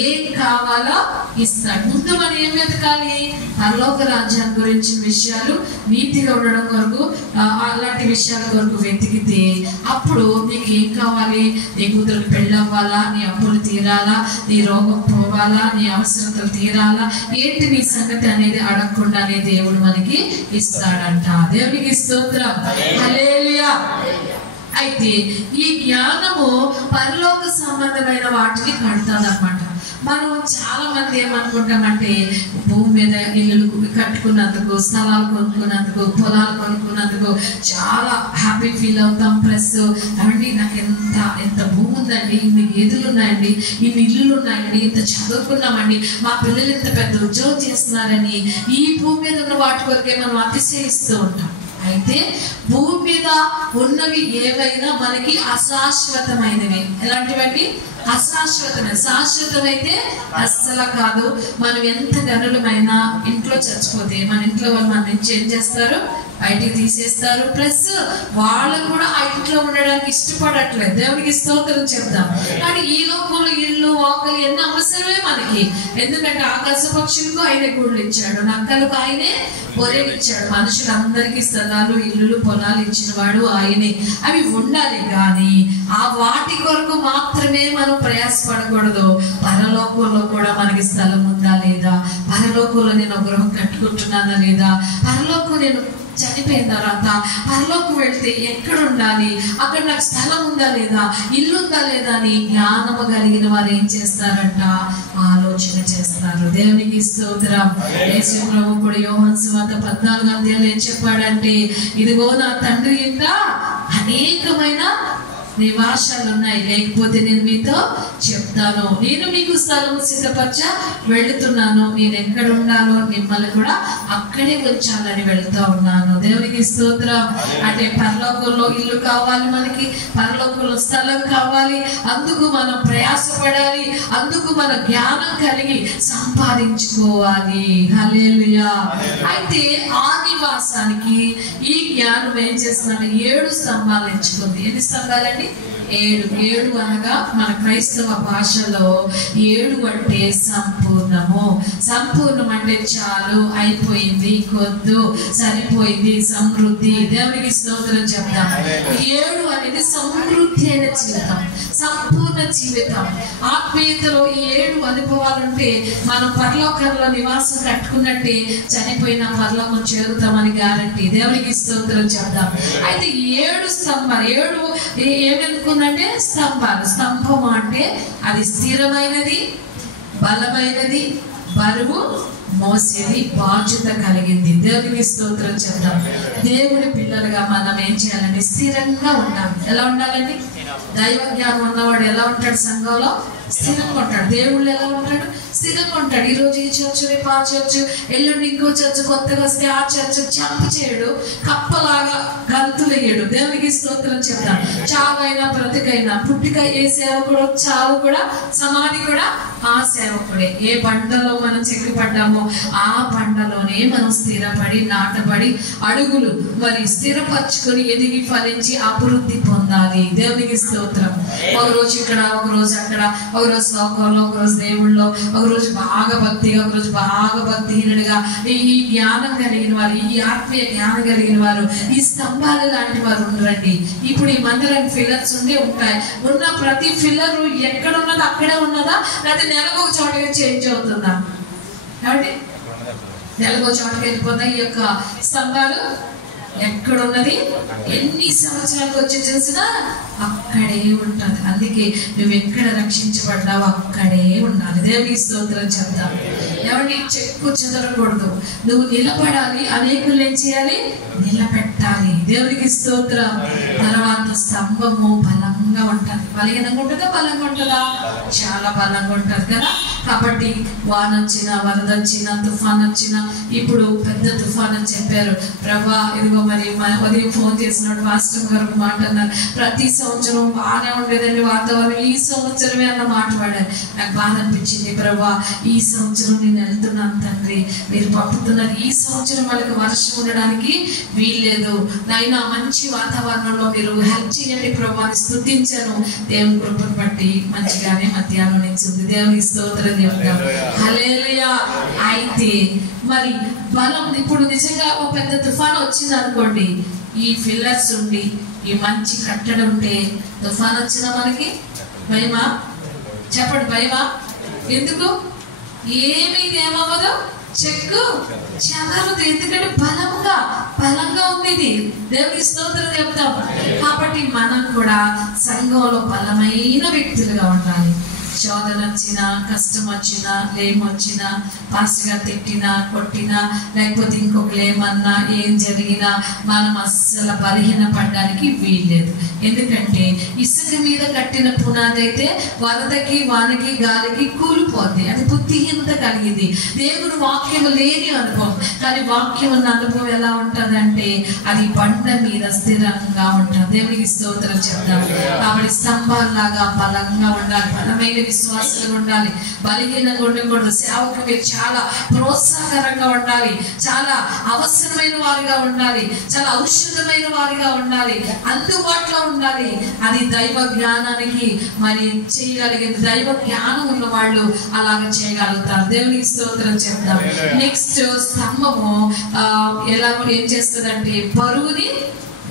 ఏం కావాలో ఇస్తాడు. ముందు మనం ఏం వెతకాలి? పరలోక రాజ్యాన్ని గురించిన విషయాలు, నీతిగా ఉండడం కొరకు, అలాంటి విషయాల కొరకు వెతికితే అప్పుడు నీకు ఏం కావాలి? నీ కూతురికి పెళ్ళి అవ్వాలా, నీ అప్పులు తీరాలా, నీ రోగం పోవాలా, నీ అవసరతలు తీరాలా, ఏంటి నీ సంగతి అనేది అడగకుండానే దేవుడు మనకి ఇస్తాడంట. దేవునికి స్తోత్రం. హల్లెలూయా. అయితే ఈ జ్ఞానము పరలోక సంబంధమైన వాటిని కడతాదన్నమాట. మనం చాలా మంది ఏమనుకుంటామంటే భూమి మీద ఇల్లు కట్టుకున్నందుకు, స్థలాలు కొనుక్కున్నందుకు, పొలాలు కొనుక్కున్నందుకు చాలా హ్యాపీ ఫీల్ అవుతాం. ప్లస్ అవండి నాకు ఎంత భూమి ఉందండి, ఇన్ని గేదెలు ఉన్నాయండి, ఇన్ని ఇల్లులు ఉన్నాయండి, ఇంత చదువుకున్నామండి, మా పిల్లలు ఇంత పెద్ద ఉద్యోగం చేస్తున్నారని ఈ భూమి మీద ఉన్న వాటి వరకే మనం అతిశయిస్తూ ఉంటాం. అయితే భూమి మీద ఉన్నవి ఏవైనా మనకి అశాశ్వతమైనవి. ఎలాంటివండి? అశాశ్వతమైన. శాశ్వతమైతే అస్సలు కాదు. మనం ఎంత గనులమైనా ఇంట్లో చచ్చిపోతే మన ఇంట్లో వాళ్ళు మన నుంచి ఏం చేస్తారు? బయటికి తీసేస్తారు. ప్లస్ వాళ్ళు కూడా ఆ ఇంట్లో ఉండడానికి ఇష్టపడట్లేదు. దేవునికి స్తోత్రం చెప్తాం. కానీ ఈ లోకంలో ఇల్లు, వాకలు ఎన్ని అవసరమే మనకి. ఎందుకంటే ఆకాశ పక్షులకు ఆయనే గూళ్ళు ఇచ్చాడు, నక్కలకు ఆయనే పొరెలు ఇచ్చాడు, మనుషులందరికీ స్థలాలు, ఇల్లులు, పొలాలు ఇచ్చిన వాడు ఆయనే. అవి ఉండాలి కానీ ఆ వాటి కొరకు మాత్రమే మనం ప్రయాసపడకూడదు. పరలోకంలో కూడా మనకి స్థలం ఉందా లేదా, పరలోకంలో నేను ఒక గృహం కట్టుకుంటున్నానా లేదా, పరలోకం నేను చనిపోయిన తర్వాత పరలోకి వెళ్తే ఎక్కడ ఉండాలి, అక్కడ నాకు స్థలం ఉందా లేదా, ఇల్లు ఉందా లేదా అని జ్ఞానము కలిగిన వారు ఏం చేస్తారంట? ఆలోచన చేస్తారు. దేవునికి స్తోత్రం. యేసు ప్రభు కూడా యోహాను సువార్త 14వ అధ్యాయంలో ఏం చెప్పాడంటే, ఇదిగో నా తండ్రి ఇంట అనేకమైన నివాసాలు ఉన్నాయి, లేకపోతే నేను మీతో చెప్తాను. నేను మీకు స్థలము సిద్ధపరచ వెళుతున్నాను, నేను ఎక్కడ ఉండాలో మిమ్మల్ని కూడా అక్కడే ఉంచాలని వెళ్తా ఉన్నాను. దేవునికి స్తోత్రం. అంటే పరలోకంలో ఇల్లు కావాలి మనకి, పరలోకంలో స్థలం కావాలి. అందుకు మనం ప్రయాసపడాలి, అందుకు మన జ్ఞానం కలిగి సంపాదించుకోవాలి. హల్లెలూయా. అయితే ఆ నివాసానికి ఈ జ్ఞానం ఏం చేస్తుందంటే 7 స్తంభాలు ఎంచుకుంది. ఎన్ని స్తంభాలండి? 7 అనగా మన క్రైస్తవ భాషలో 7 అంటే సంపూర్ణము. సంపూర్ణం అంటే చాలు, అయిపోయింది, కొద్దు, సరిపోయింది, సమృద్ధి. దేవునికి స్తోత్రం చెప్తాం. 7 అనేది సమృద్ధి అయిన జీవితం, సంపూర్ణ జీవితం. ఆత్మీయతలో ఈ 7 అనుభవాలుంటే మనం పరలోకంలో నివాసం కట్టుకున్నట్టే చనిపోయిన పరలోకం చేరుతామని గ్యారంటీ. దేవునికి స్తోత్రం చెప్తాం. అయితే 7 స్తంభాలు, 7 ఏమనుకుందంటే స్తంభాలు. స్తంభం అంటే అది స్థిరమైనది, బలమైనది, బరువు మోసేది, బాధ్యత కలిగింది. దేవునికి స్తోత్రం చెప్తాం. దేవుడి పిల్లలుగా మనం ఏం చేయాలంటే స్థిరంగా ఉండాలి. ఎలా ఉండాలండి? దైవ జ్ఞానం ఉన్నవాడు ఎలా ఉంటాడు? సంఘంలో స్థిరంగా ఉంటాడు. దేవుళ్ళు ఎలా ఉంటాడు? స్థిరంగా ఉంటాడు. ఈరోజు ఈ చర్చ్, రేపు ఆ చర్చ్, ఎల్లుండి ఇంకో చర్చ్, కొత్తగా వస్తే ఆ చర్చ్ జంప్ చేయడు, కప్పలాగా గంతులు వేయడు. దేవునికి స్తోత్రం చెప్తాం. చావైనా బ్రతికైనా, పుట్టిక ఏ సేవకుడు, చావు కూడా, సమాధి కూడా ఆ సేవకుడే. ఏ బండలో మనం చెక్కి పడ్డామో ఆ బండలోనే మనం స్థిరపడి, నాటబడి, అడుగులు మరి స్థిరపరచుకొని ఎదిగి ఫలించి అభివృద్ధి పొందాలి. దేవునికి స్తోత్రం. ఒక రోజు ఇక్కడ, ఒక రోజు అక్కడ, ఒక రోజు లోకంలో, ఒక రోజు దేవుళ్ళలో, ఒక రోజు బాగా భక్తిగా, ఒక రోజు బాగా భక్తిహీనుడిగా. ఈ జ్ఞానం కలిగిన వారు, ఈ ఆత్మీయ జ్ఞానం కలిగిన వారు, ఈ స్తంభాలు లాంటి వారు ఉండరండి. ఇప్పుడు ఈ మందిరానికి ఫిల్లర్స్ ఉంటాయి. ఉన్న ప్రతి ఫిల్లర్ ఎక్కడ ఉన్నది అక్కడే ఉన్నదా, లేకపోతే నెలకు ఒక చోటగా చేంజ్ అవుతుందా? కాబట్టి నెలకు ఒక చోటకి వెళ్ళిపోతాయి ఈ యొక్క స్తంభాలు. ఎక్కడున్నది ఎన్ని సంవత్సరాలకు వచ్చి చూసినా అక్కడే ఉంటుంది. అందుకే నువ్వు ఎక్కడ రక్షించబడ్డావు అక్కడే ఉండాలి. దేవునికి స్తోత్రం చెప్తాం. ఎవరిని చెక్కు చెదరకూడదు. నువ్వు నిలబడాలి, అనేకులు ఏం చేయాలి? నిలబెట్టాలి. దేవునికి స్తోత్రం. తర్వాత స్తంభము బలంగా ఉంటుంది. బలహీనంగా ఉంటుందా? బలంగా ఉంటుందా? చాలా బలంగా ఉంటుంది కదా. కాబట్టి వాన వచ్చినా, వరద వచ్చినా, తుఫాన్ వచ్చినా, ఇప్పుడు పెద్ద తుఫాన్ అని చెప్పారు. ప్రభా ఇదిగో మరి ఉదయం ఫోన్ చేసినప్పుడు మాస్టర్ గారు మాట అన్నారు, ప్రతి సంవత్సరం బాగానే ఉండేదండి వాతావరణం, ఈ సంవత్సరమే అన్న మాట పడారు. నాకు బాధ అనిపించింది. ప్రభా ఈ సంవత్సరం నేను వెళ్తున్నాను తండ్రి, మీరు పంపుతున్నారు, ఈ సంవత్సరం వాళ్ళకి వర్షం ఉండడానికి వీల్లేదు నైనా, మంచి వాతావరణంలో మీరు హెల్ప్ చేయండి ప్రభా అని స్తుతించాను. దేవుని కృపను బట్టి మంచిగానే మధ్యాహ్నం నుంచి ఉంది. దేవుని స్తోత్రం చెప్తాం. హల్లెలూయా. అయితే మరి బలం ఇప్పుడు నిజంగా ఒక పెద్ద తుఫాను వచ్చింది అనుకోండి, ఈ ఫిల్లర్స్ ఉండి ఈ మంచి కట్టడం ఉంటే తుఫాన్ వచ్చినా మనకి భయమా? చెప్పండి, భయమా? ఎందుకు? ఏమీ ఏమవ్వదు, చెక్కు చెదరదు. ఎందుకంటే బలంగా ఉంది ఇది. దేవుని స్తోత్రం చెప్తాం. కాబట్టి మనం కూడా సంఘంలో బలమైన వ్యక్తులుగా ఉండాలి. శోధన వచ్చినా, కష్టం వచ్చినా, లేమొచ్చినా, పాస్గా తిట్టినా, కొట్టినా, లేకపోతే ఇంకొకరు ఏమన్నా, ఏం జరిగినా మనం అస్సలు బలహీన పడడానికి వీల్లేదు. ఎందుకంటే ఇసుక మీద కట్టిన పునాది అయితే వరదకి, వానకి, గాలికి కూలిపోద్ది. అది బుద్ధిహీనత కలిగింది. దేవుని వాక్యం లేని అనుభవం. కానీ వాక్యం ఉన్న అనుభవం ఎలా ఉంటుందంటే అది బండ మీద స్థిరంగా ఉంటుంది. దేవునికి స్తోత్రం చెప్తాం. కాబట్టి స్తంభాల్లాగా బలంగా ఉండాలి, బలమైన విశ్వాసాలు ఉండాలి, బలహీనంగా ఉండకూడదు. సేవకు మీరు చాలా ప్రోత్సాహకరంగా ఉండాలి, చాలా అవసరమైన వారిగా ఉండాలి, చాలా ఔషధమైన వారిగా ఉండాలి, అందుబాటులో ఉండాలి. అది దైవ జ్ఞానానికి మరి చేయగలిగింది. దైవ జ్ఞానం ఉన్న వాళ్ళు అలాగ చేయగలుగుతారు. దేవునికి స్తోత్రం చెప్తాం. నెక్స్ట్ స్తంభము ఎలా ఏం చేస్తుందంటే బరువుని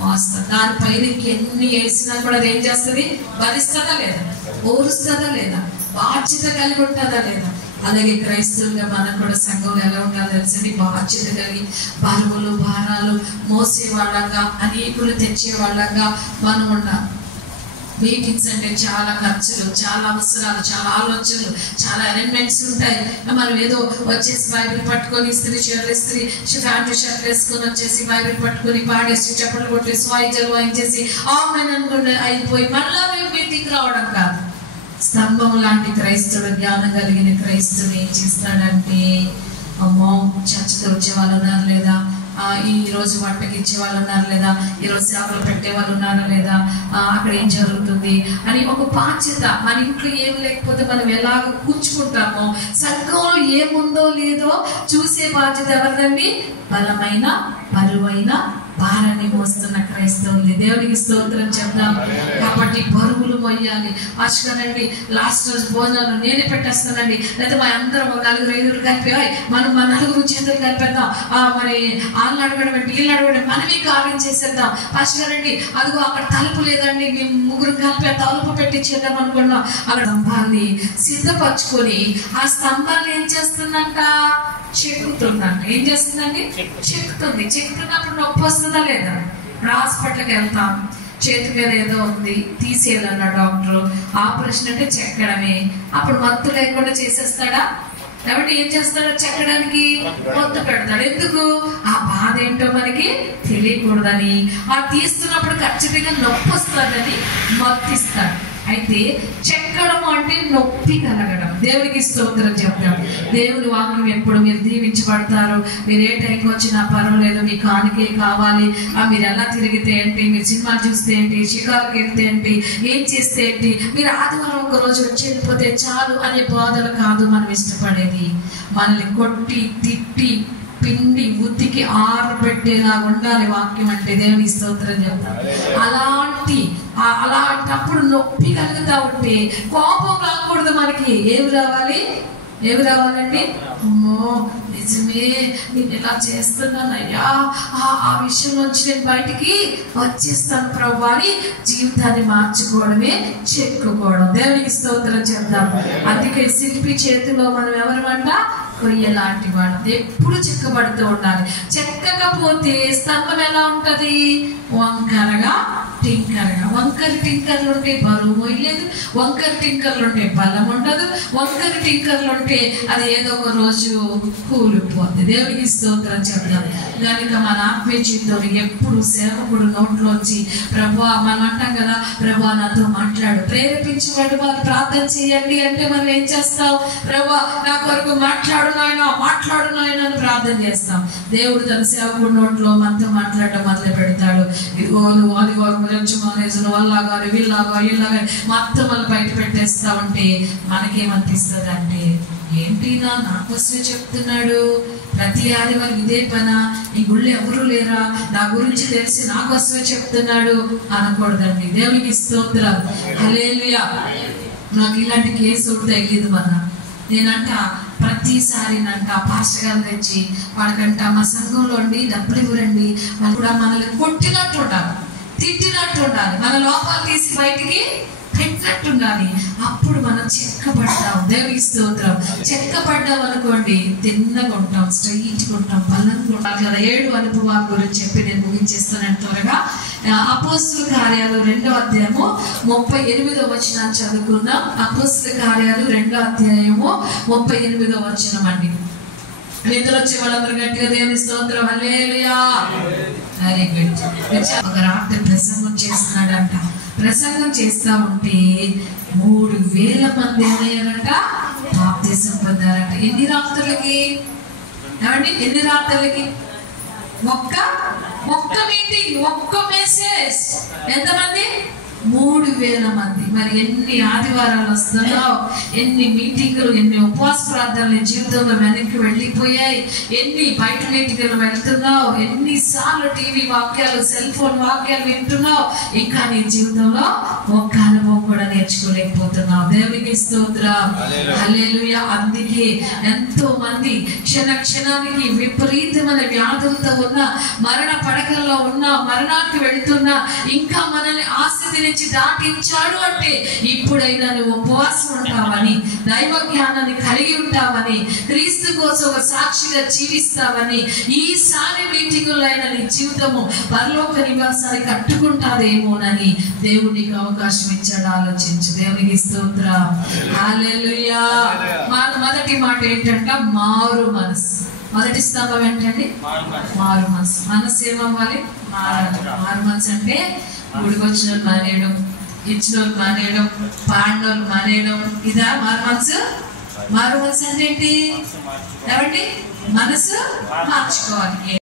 మోస్తుంది. దానిపైన ఎన్ని వేసినా కూడా అది ఏం చేస్తుంది? భరిస్తుందా లేదా? ఓరుస్తుందా లేదా? బాధ్యత కలిగి ఉంటుందా లేదా? అలాగే క్రైస్తవులుగా మనం కూడా సంఘంలో ఎలా ఉండాలో తెలుసండి. బాధ్యత కలిగి బరువులు, భారాలు మోసే వాళ్ళంగా, అనేకులు తెచ్చే వాళ్ళంగా మనం ఉండాలి. మీటింగ్స్ అంటే చాలా ఖర్చులు, చాలా అవసరాలు, చాలా ఆలోచనలు, చాలా అరేంజ్మెంట్స్ ఉంటాయి. మనం ఏదో వచ్చేసి బైబిల్ పట్టుకొని ఇస్త్రీ ప్యాంటు షర్ట్ వేసుకొని వచ్చేసి బైబిల్ పట్టుకొని పాడేసి చప్పట్లు కొట్టేసి వాయిద్యాలు వాయించేసి ఆమెన్ అనుకుంటే అయిపోయి మళ్ళా మేము మీటింగ్ రావడం కాదు. స్తంభం లాంటి క్రైస్తవుడు, జ్ఞానం కలిగిన క్రైస్తవుడు ఏం చేస్తాడంటే, అమ్మో చర్చతో వచ్చే వాళ్ళు ఉన్నారు లేదా, ఈ రోజు వంటకి ఇచ్చే వాళ్ళు ఉన్నారు లేదా, ఈరోజు సేవలు పెట్టే వాళ్ళు ఉన్నారా లేదా, అక్కడ ఏం జరుగుతుంది అని ఒక బాధ్యత. మన ఇంట్లో ఏమి లేకపోతే మనం ఎలాగ కూర్చుకుంటామో, సంఘంలో ఏముందో లేదో చూసే బాధ్యత ఎవరిదండి? బలమైన, బరువైన భారాన్ని మోస్తున్న క్రైస్తవులు. దేవునికి స్తోత్రం చెప్దాం. కాబట్టి బరువులు మొయ్యాలి. ఆశగానండి లాస్ట్ రోజు భోజనాలు నేనే పెట్టేస్తానండి, లేదా మా అందరం 4-5 కలిపి మనం మన 4 చేతులు కలిపేద్దాం, మరి వాళ్ళని అడగడం ఏంటి, వీళ్ళని అడగడం, మనమే కార్యం చేసేద్దాం. ఆశగానండి అదిగో అక్కడ తలుపు లేదండి, మేము 3 కలిపి తలుపు పెట్టించేద్దాం అనుకున్నాం. అక్కడ స్తంభాన్ని సిద్ధపరచుకొని ఆ స్తంభాన్ని ఏం చేస్తుందంట? చెక్కుతుందంట. ఏం చేస్తుందండి? చెక్కుతుంది. చెక్కుతున్నప్పుడు నొప్పి వస్తుందా లేదా? హాస్పిటల్కి వెళ్తాం, చేతి మీద ఏదో ఉంది తీసేయాలన్న డాక్టర్, ఆపరేషన్ అంటే చెక్కడమే. అప్పుడు మత్తు లేకుండా చేసేస్తాడా? కాబట్టి ఏం చేస్తాడో చెక్కడానికి మత్తు పెడతాడు. ఎందుకు? ఆ బాధ ఏంటో మనకి తెలియకూడదని, ఆ తీస్తున్నప్పుడు ఖచ్చితంగా నొప్పి వస్తుందని మత్తు ఇస్తాడు. అయితే చెక్కడం అంటే నొప్పి కలగడం. దేవునికి స్తోత్రం చెప్తాం. దేవుని వాక్యం ఎప్పుడు మీరు దీవించబడతారు. మీరు ఏ టైంకి వచ్చినా పర్వాలేదు, మీ కానికే కావాలి, మీరు ఎలా తిరిగితే ఏంటి, మీరు సినిమా చూస్తే ఏంటి, షికారుకి వెళ్తే ఏంటి, ఏం చేస్తే ఏంటి, మీరు ఆదివారం ఒక రోజు వచ్చి వెళ్ళిపోతే చాలు అనే బోధలు కాదు మనం ఇష్టపడేది. మనల్ని కొట్టి, తిట్టి, పిండి, ఉత్తికి ఆరబెట్టేలా ఉండాలి వాక్యం అంటే. దేవుని స్తోత్రం చెప్తాం. అలాంటప్పుడు నొప్పి కలుగుతా ఉంటే కోపం రాకూడదు మనకి. ఏమి రావాలండి? అమ్మో నిజమే, నేను ఇలా చేస్తున్నానయ్యా, ఆ విషయం నుంచి నేను బయటికి వచ్చేస్తాను ప్రభు అని జీవితాన్ని మార్చుకోవడమే చెక్కుకోవడం. దేవునికి స్తోత్రం చెప్తాం. అందుకే శిల్పి చేతిలో మనం ఎవరమంట? కొయ్య లాంటి వాడు. ఎప్పుడు చెక్కబడుతూ ఉండాలి. చెక్కని లేకపోతే స్తంభం ఎలా ఉంటది? వంకరగా టింకరగా. వంకర టింకర్లు ఉంటే బరువు మొయ్యలేదు, వంకర టింకర్లు ఉంటే బలం ఉండదు, వంకర టింకర్లు ఉంటే అది ఏదో ఒక రోజు కూలిపోద్ది. దేవునికి స్తోత్రం చెప్తాం. కనుక మన ఆత్మీయ జీవితంలో ఎప్పుడు సేవకుడు నోట్లోంచి ప్రభువా, మనం అంటాం కదా, ప్రభువా నాతో మాట్లాడు, ప్రేరేపించేవాడు వారు ప్రార్థన చేయండి అంటే మనం ఏం చేస్తాం? ప్రభువా నా కొరకు మాట్లాడు నాయనా, మాట్లాడు నాయనా అని ప్రార్థన చేస్తాం. దేవుడు తన సేవకుడు నోట్లో మనతో మాట్లాడడం మొదలు పెడతాడు. ఇదిగో నువ్వు అదిగో మానేజులు వల్లగాని వీళ్ళగా ఇలాగా మొత్తం వాళ్ళు బయట పెట్టేస్తా ఉంటే మనకేమనిపిస్తుంది అంటే, ఏంటి నాకోసమే చెప్తున్నాడు, ప్రతి ఆదివారం ఇదే పన, ఈ గుళ్ళు ఎవరు లేరా, నా గురించి తెలిసి నా కోసమే చెప్తున్నాడు అనకూడదండి. దేవునికి స్తోత్రం. హల్లెలూయా. నాకు ఇలాంటి కేసు తగిలింది మన. నేనంట ప్రతిసారి పాస్టర్ గారు తెచ్చి వాళ్ళకంట మా సంఘంలో ఉండి డబ్బులు ఇవ్వరండి, వాళ్ళు కూడా మనల్ని కొట్టినట్టు ఉండాలి, తిట్టినట్టు ఉండాలి, మన లోపాలు తీసి బయటికి పెట్టినట్టు ఉండాలి. అప్పుడు మనం చెక్కబడతాం. దేవునికి స్తోత్రం. చెక్కబడ్డాం అనుకోండి, తిన్నగా ఉంటాం, స్ట్రైట్గా ఉంటాం, బలంగా ఉంటాం కదా. 7 అనుభవాల గురించి చెప్పి నేను ముగించేస్తున్నాను త్వరగా. అపోస్తుల కార్యాలు 2వ అధ్యాయము 38వ వచనం చదువుకుందాం. అపోస్తుల కార్యాలు 2వ అధ్యాయము 38వ వచనం అండి. నిద్ర వచ్చే వాళ్ళందరూ గట్టిగా దేవుని స్తోత్రం. హల్లెలూయా. Very good. ఒక రాత్రి ప్రసంగం చేస్తున్నాడంట. ప్రసంగం చేస్తా ఉంటే 3000 మంది ఏమయ్యారంట? బాప్తిసం పొందారంట. ఎన్ని రాత్రులకి? ఏమండి, ఎన్ని రాత్రులకి? ఒక్క మీటింగ్, ఒక్క మెసేజ్. ఎంతమంది? 3000 మంది. మరి ఎన్ని ఆదివారాలు వస్తున్నావు, ఎన్ని మీటింగులు, ఎన్ని ఉపవాస ప్రార్థనలు జీవితంలో వెనక్కి వెళ్ళిపోయాయి, ఎన్ని బయట మీటింగులు వెళ్తున్నావు, ఎన్నిసార్లు టీవీ వాక్యాలు, సెల్ ఫోన్ వాక్యాలు వింటున్నావు, ఇంకా నీ జీవితంలో ఒక్క అనుభవం కూడా నేర్చుకోలేకపోతున్నావు. దేవునికి స్తోత్రం. హల్లెలూయా. అందుకే ఎంతో మంది క్షణానికి విపరీతమైన వ్యాధులతో ఉన్న, మరణ పడకల్లో ఉన్న, మరణానికి వెళుతున్నా, ఇంకా మనల్ని ఆస్తి నుంచి దాటించాడు అంటే ఇప్పుడైనా నువ్వు ఉపవాసం ఉంటావని, దైవ జ్ఞానాన్ని కలిగి ఉంటావని, క్రీస్తు కోసం ఒక సాక్షిగా జీవిస్తావని, ఈసారి మీటింగుల్లో అయినా నీ జీవితము పరలోక నివాసాన్ని కట్టుకుంటాదేమోనని దేవుడు నీకు అవకాశం ఇచ్చాడు. ఆలోచించు. దేవునికి స్తోత్రం. హల్లెలూయా. మొదటి మాట ఏంటంటే మారు మనసు. మొదటి స్తంభం ఏంటండి? మారు మనసు. మనసు ఏమవ్వాలి? మారు మనసు అంటే గుడికొచ్చిన మానేయడం, ఇచ్చిన మానేయడం, పాడినోళ్ళు మానేయడం, ఇదా మారు మనసు? మారు మనసు అంటే ఏంటి? ఏమండి? మనసు మార్చుకోవాలి.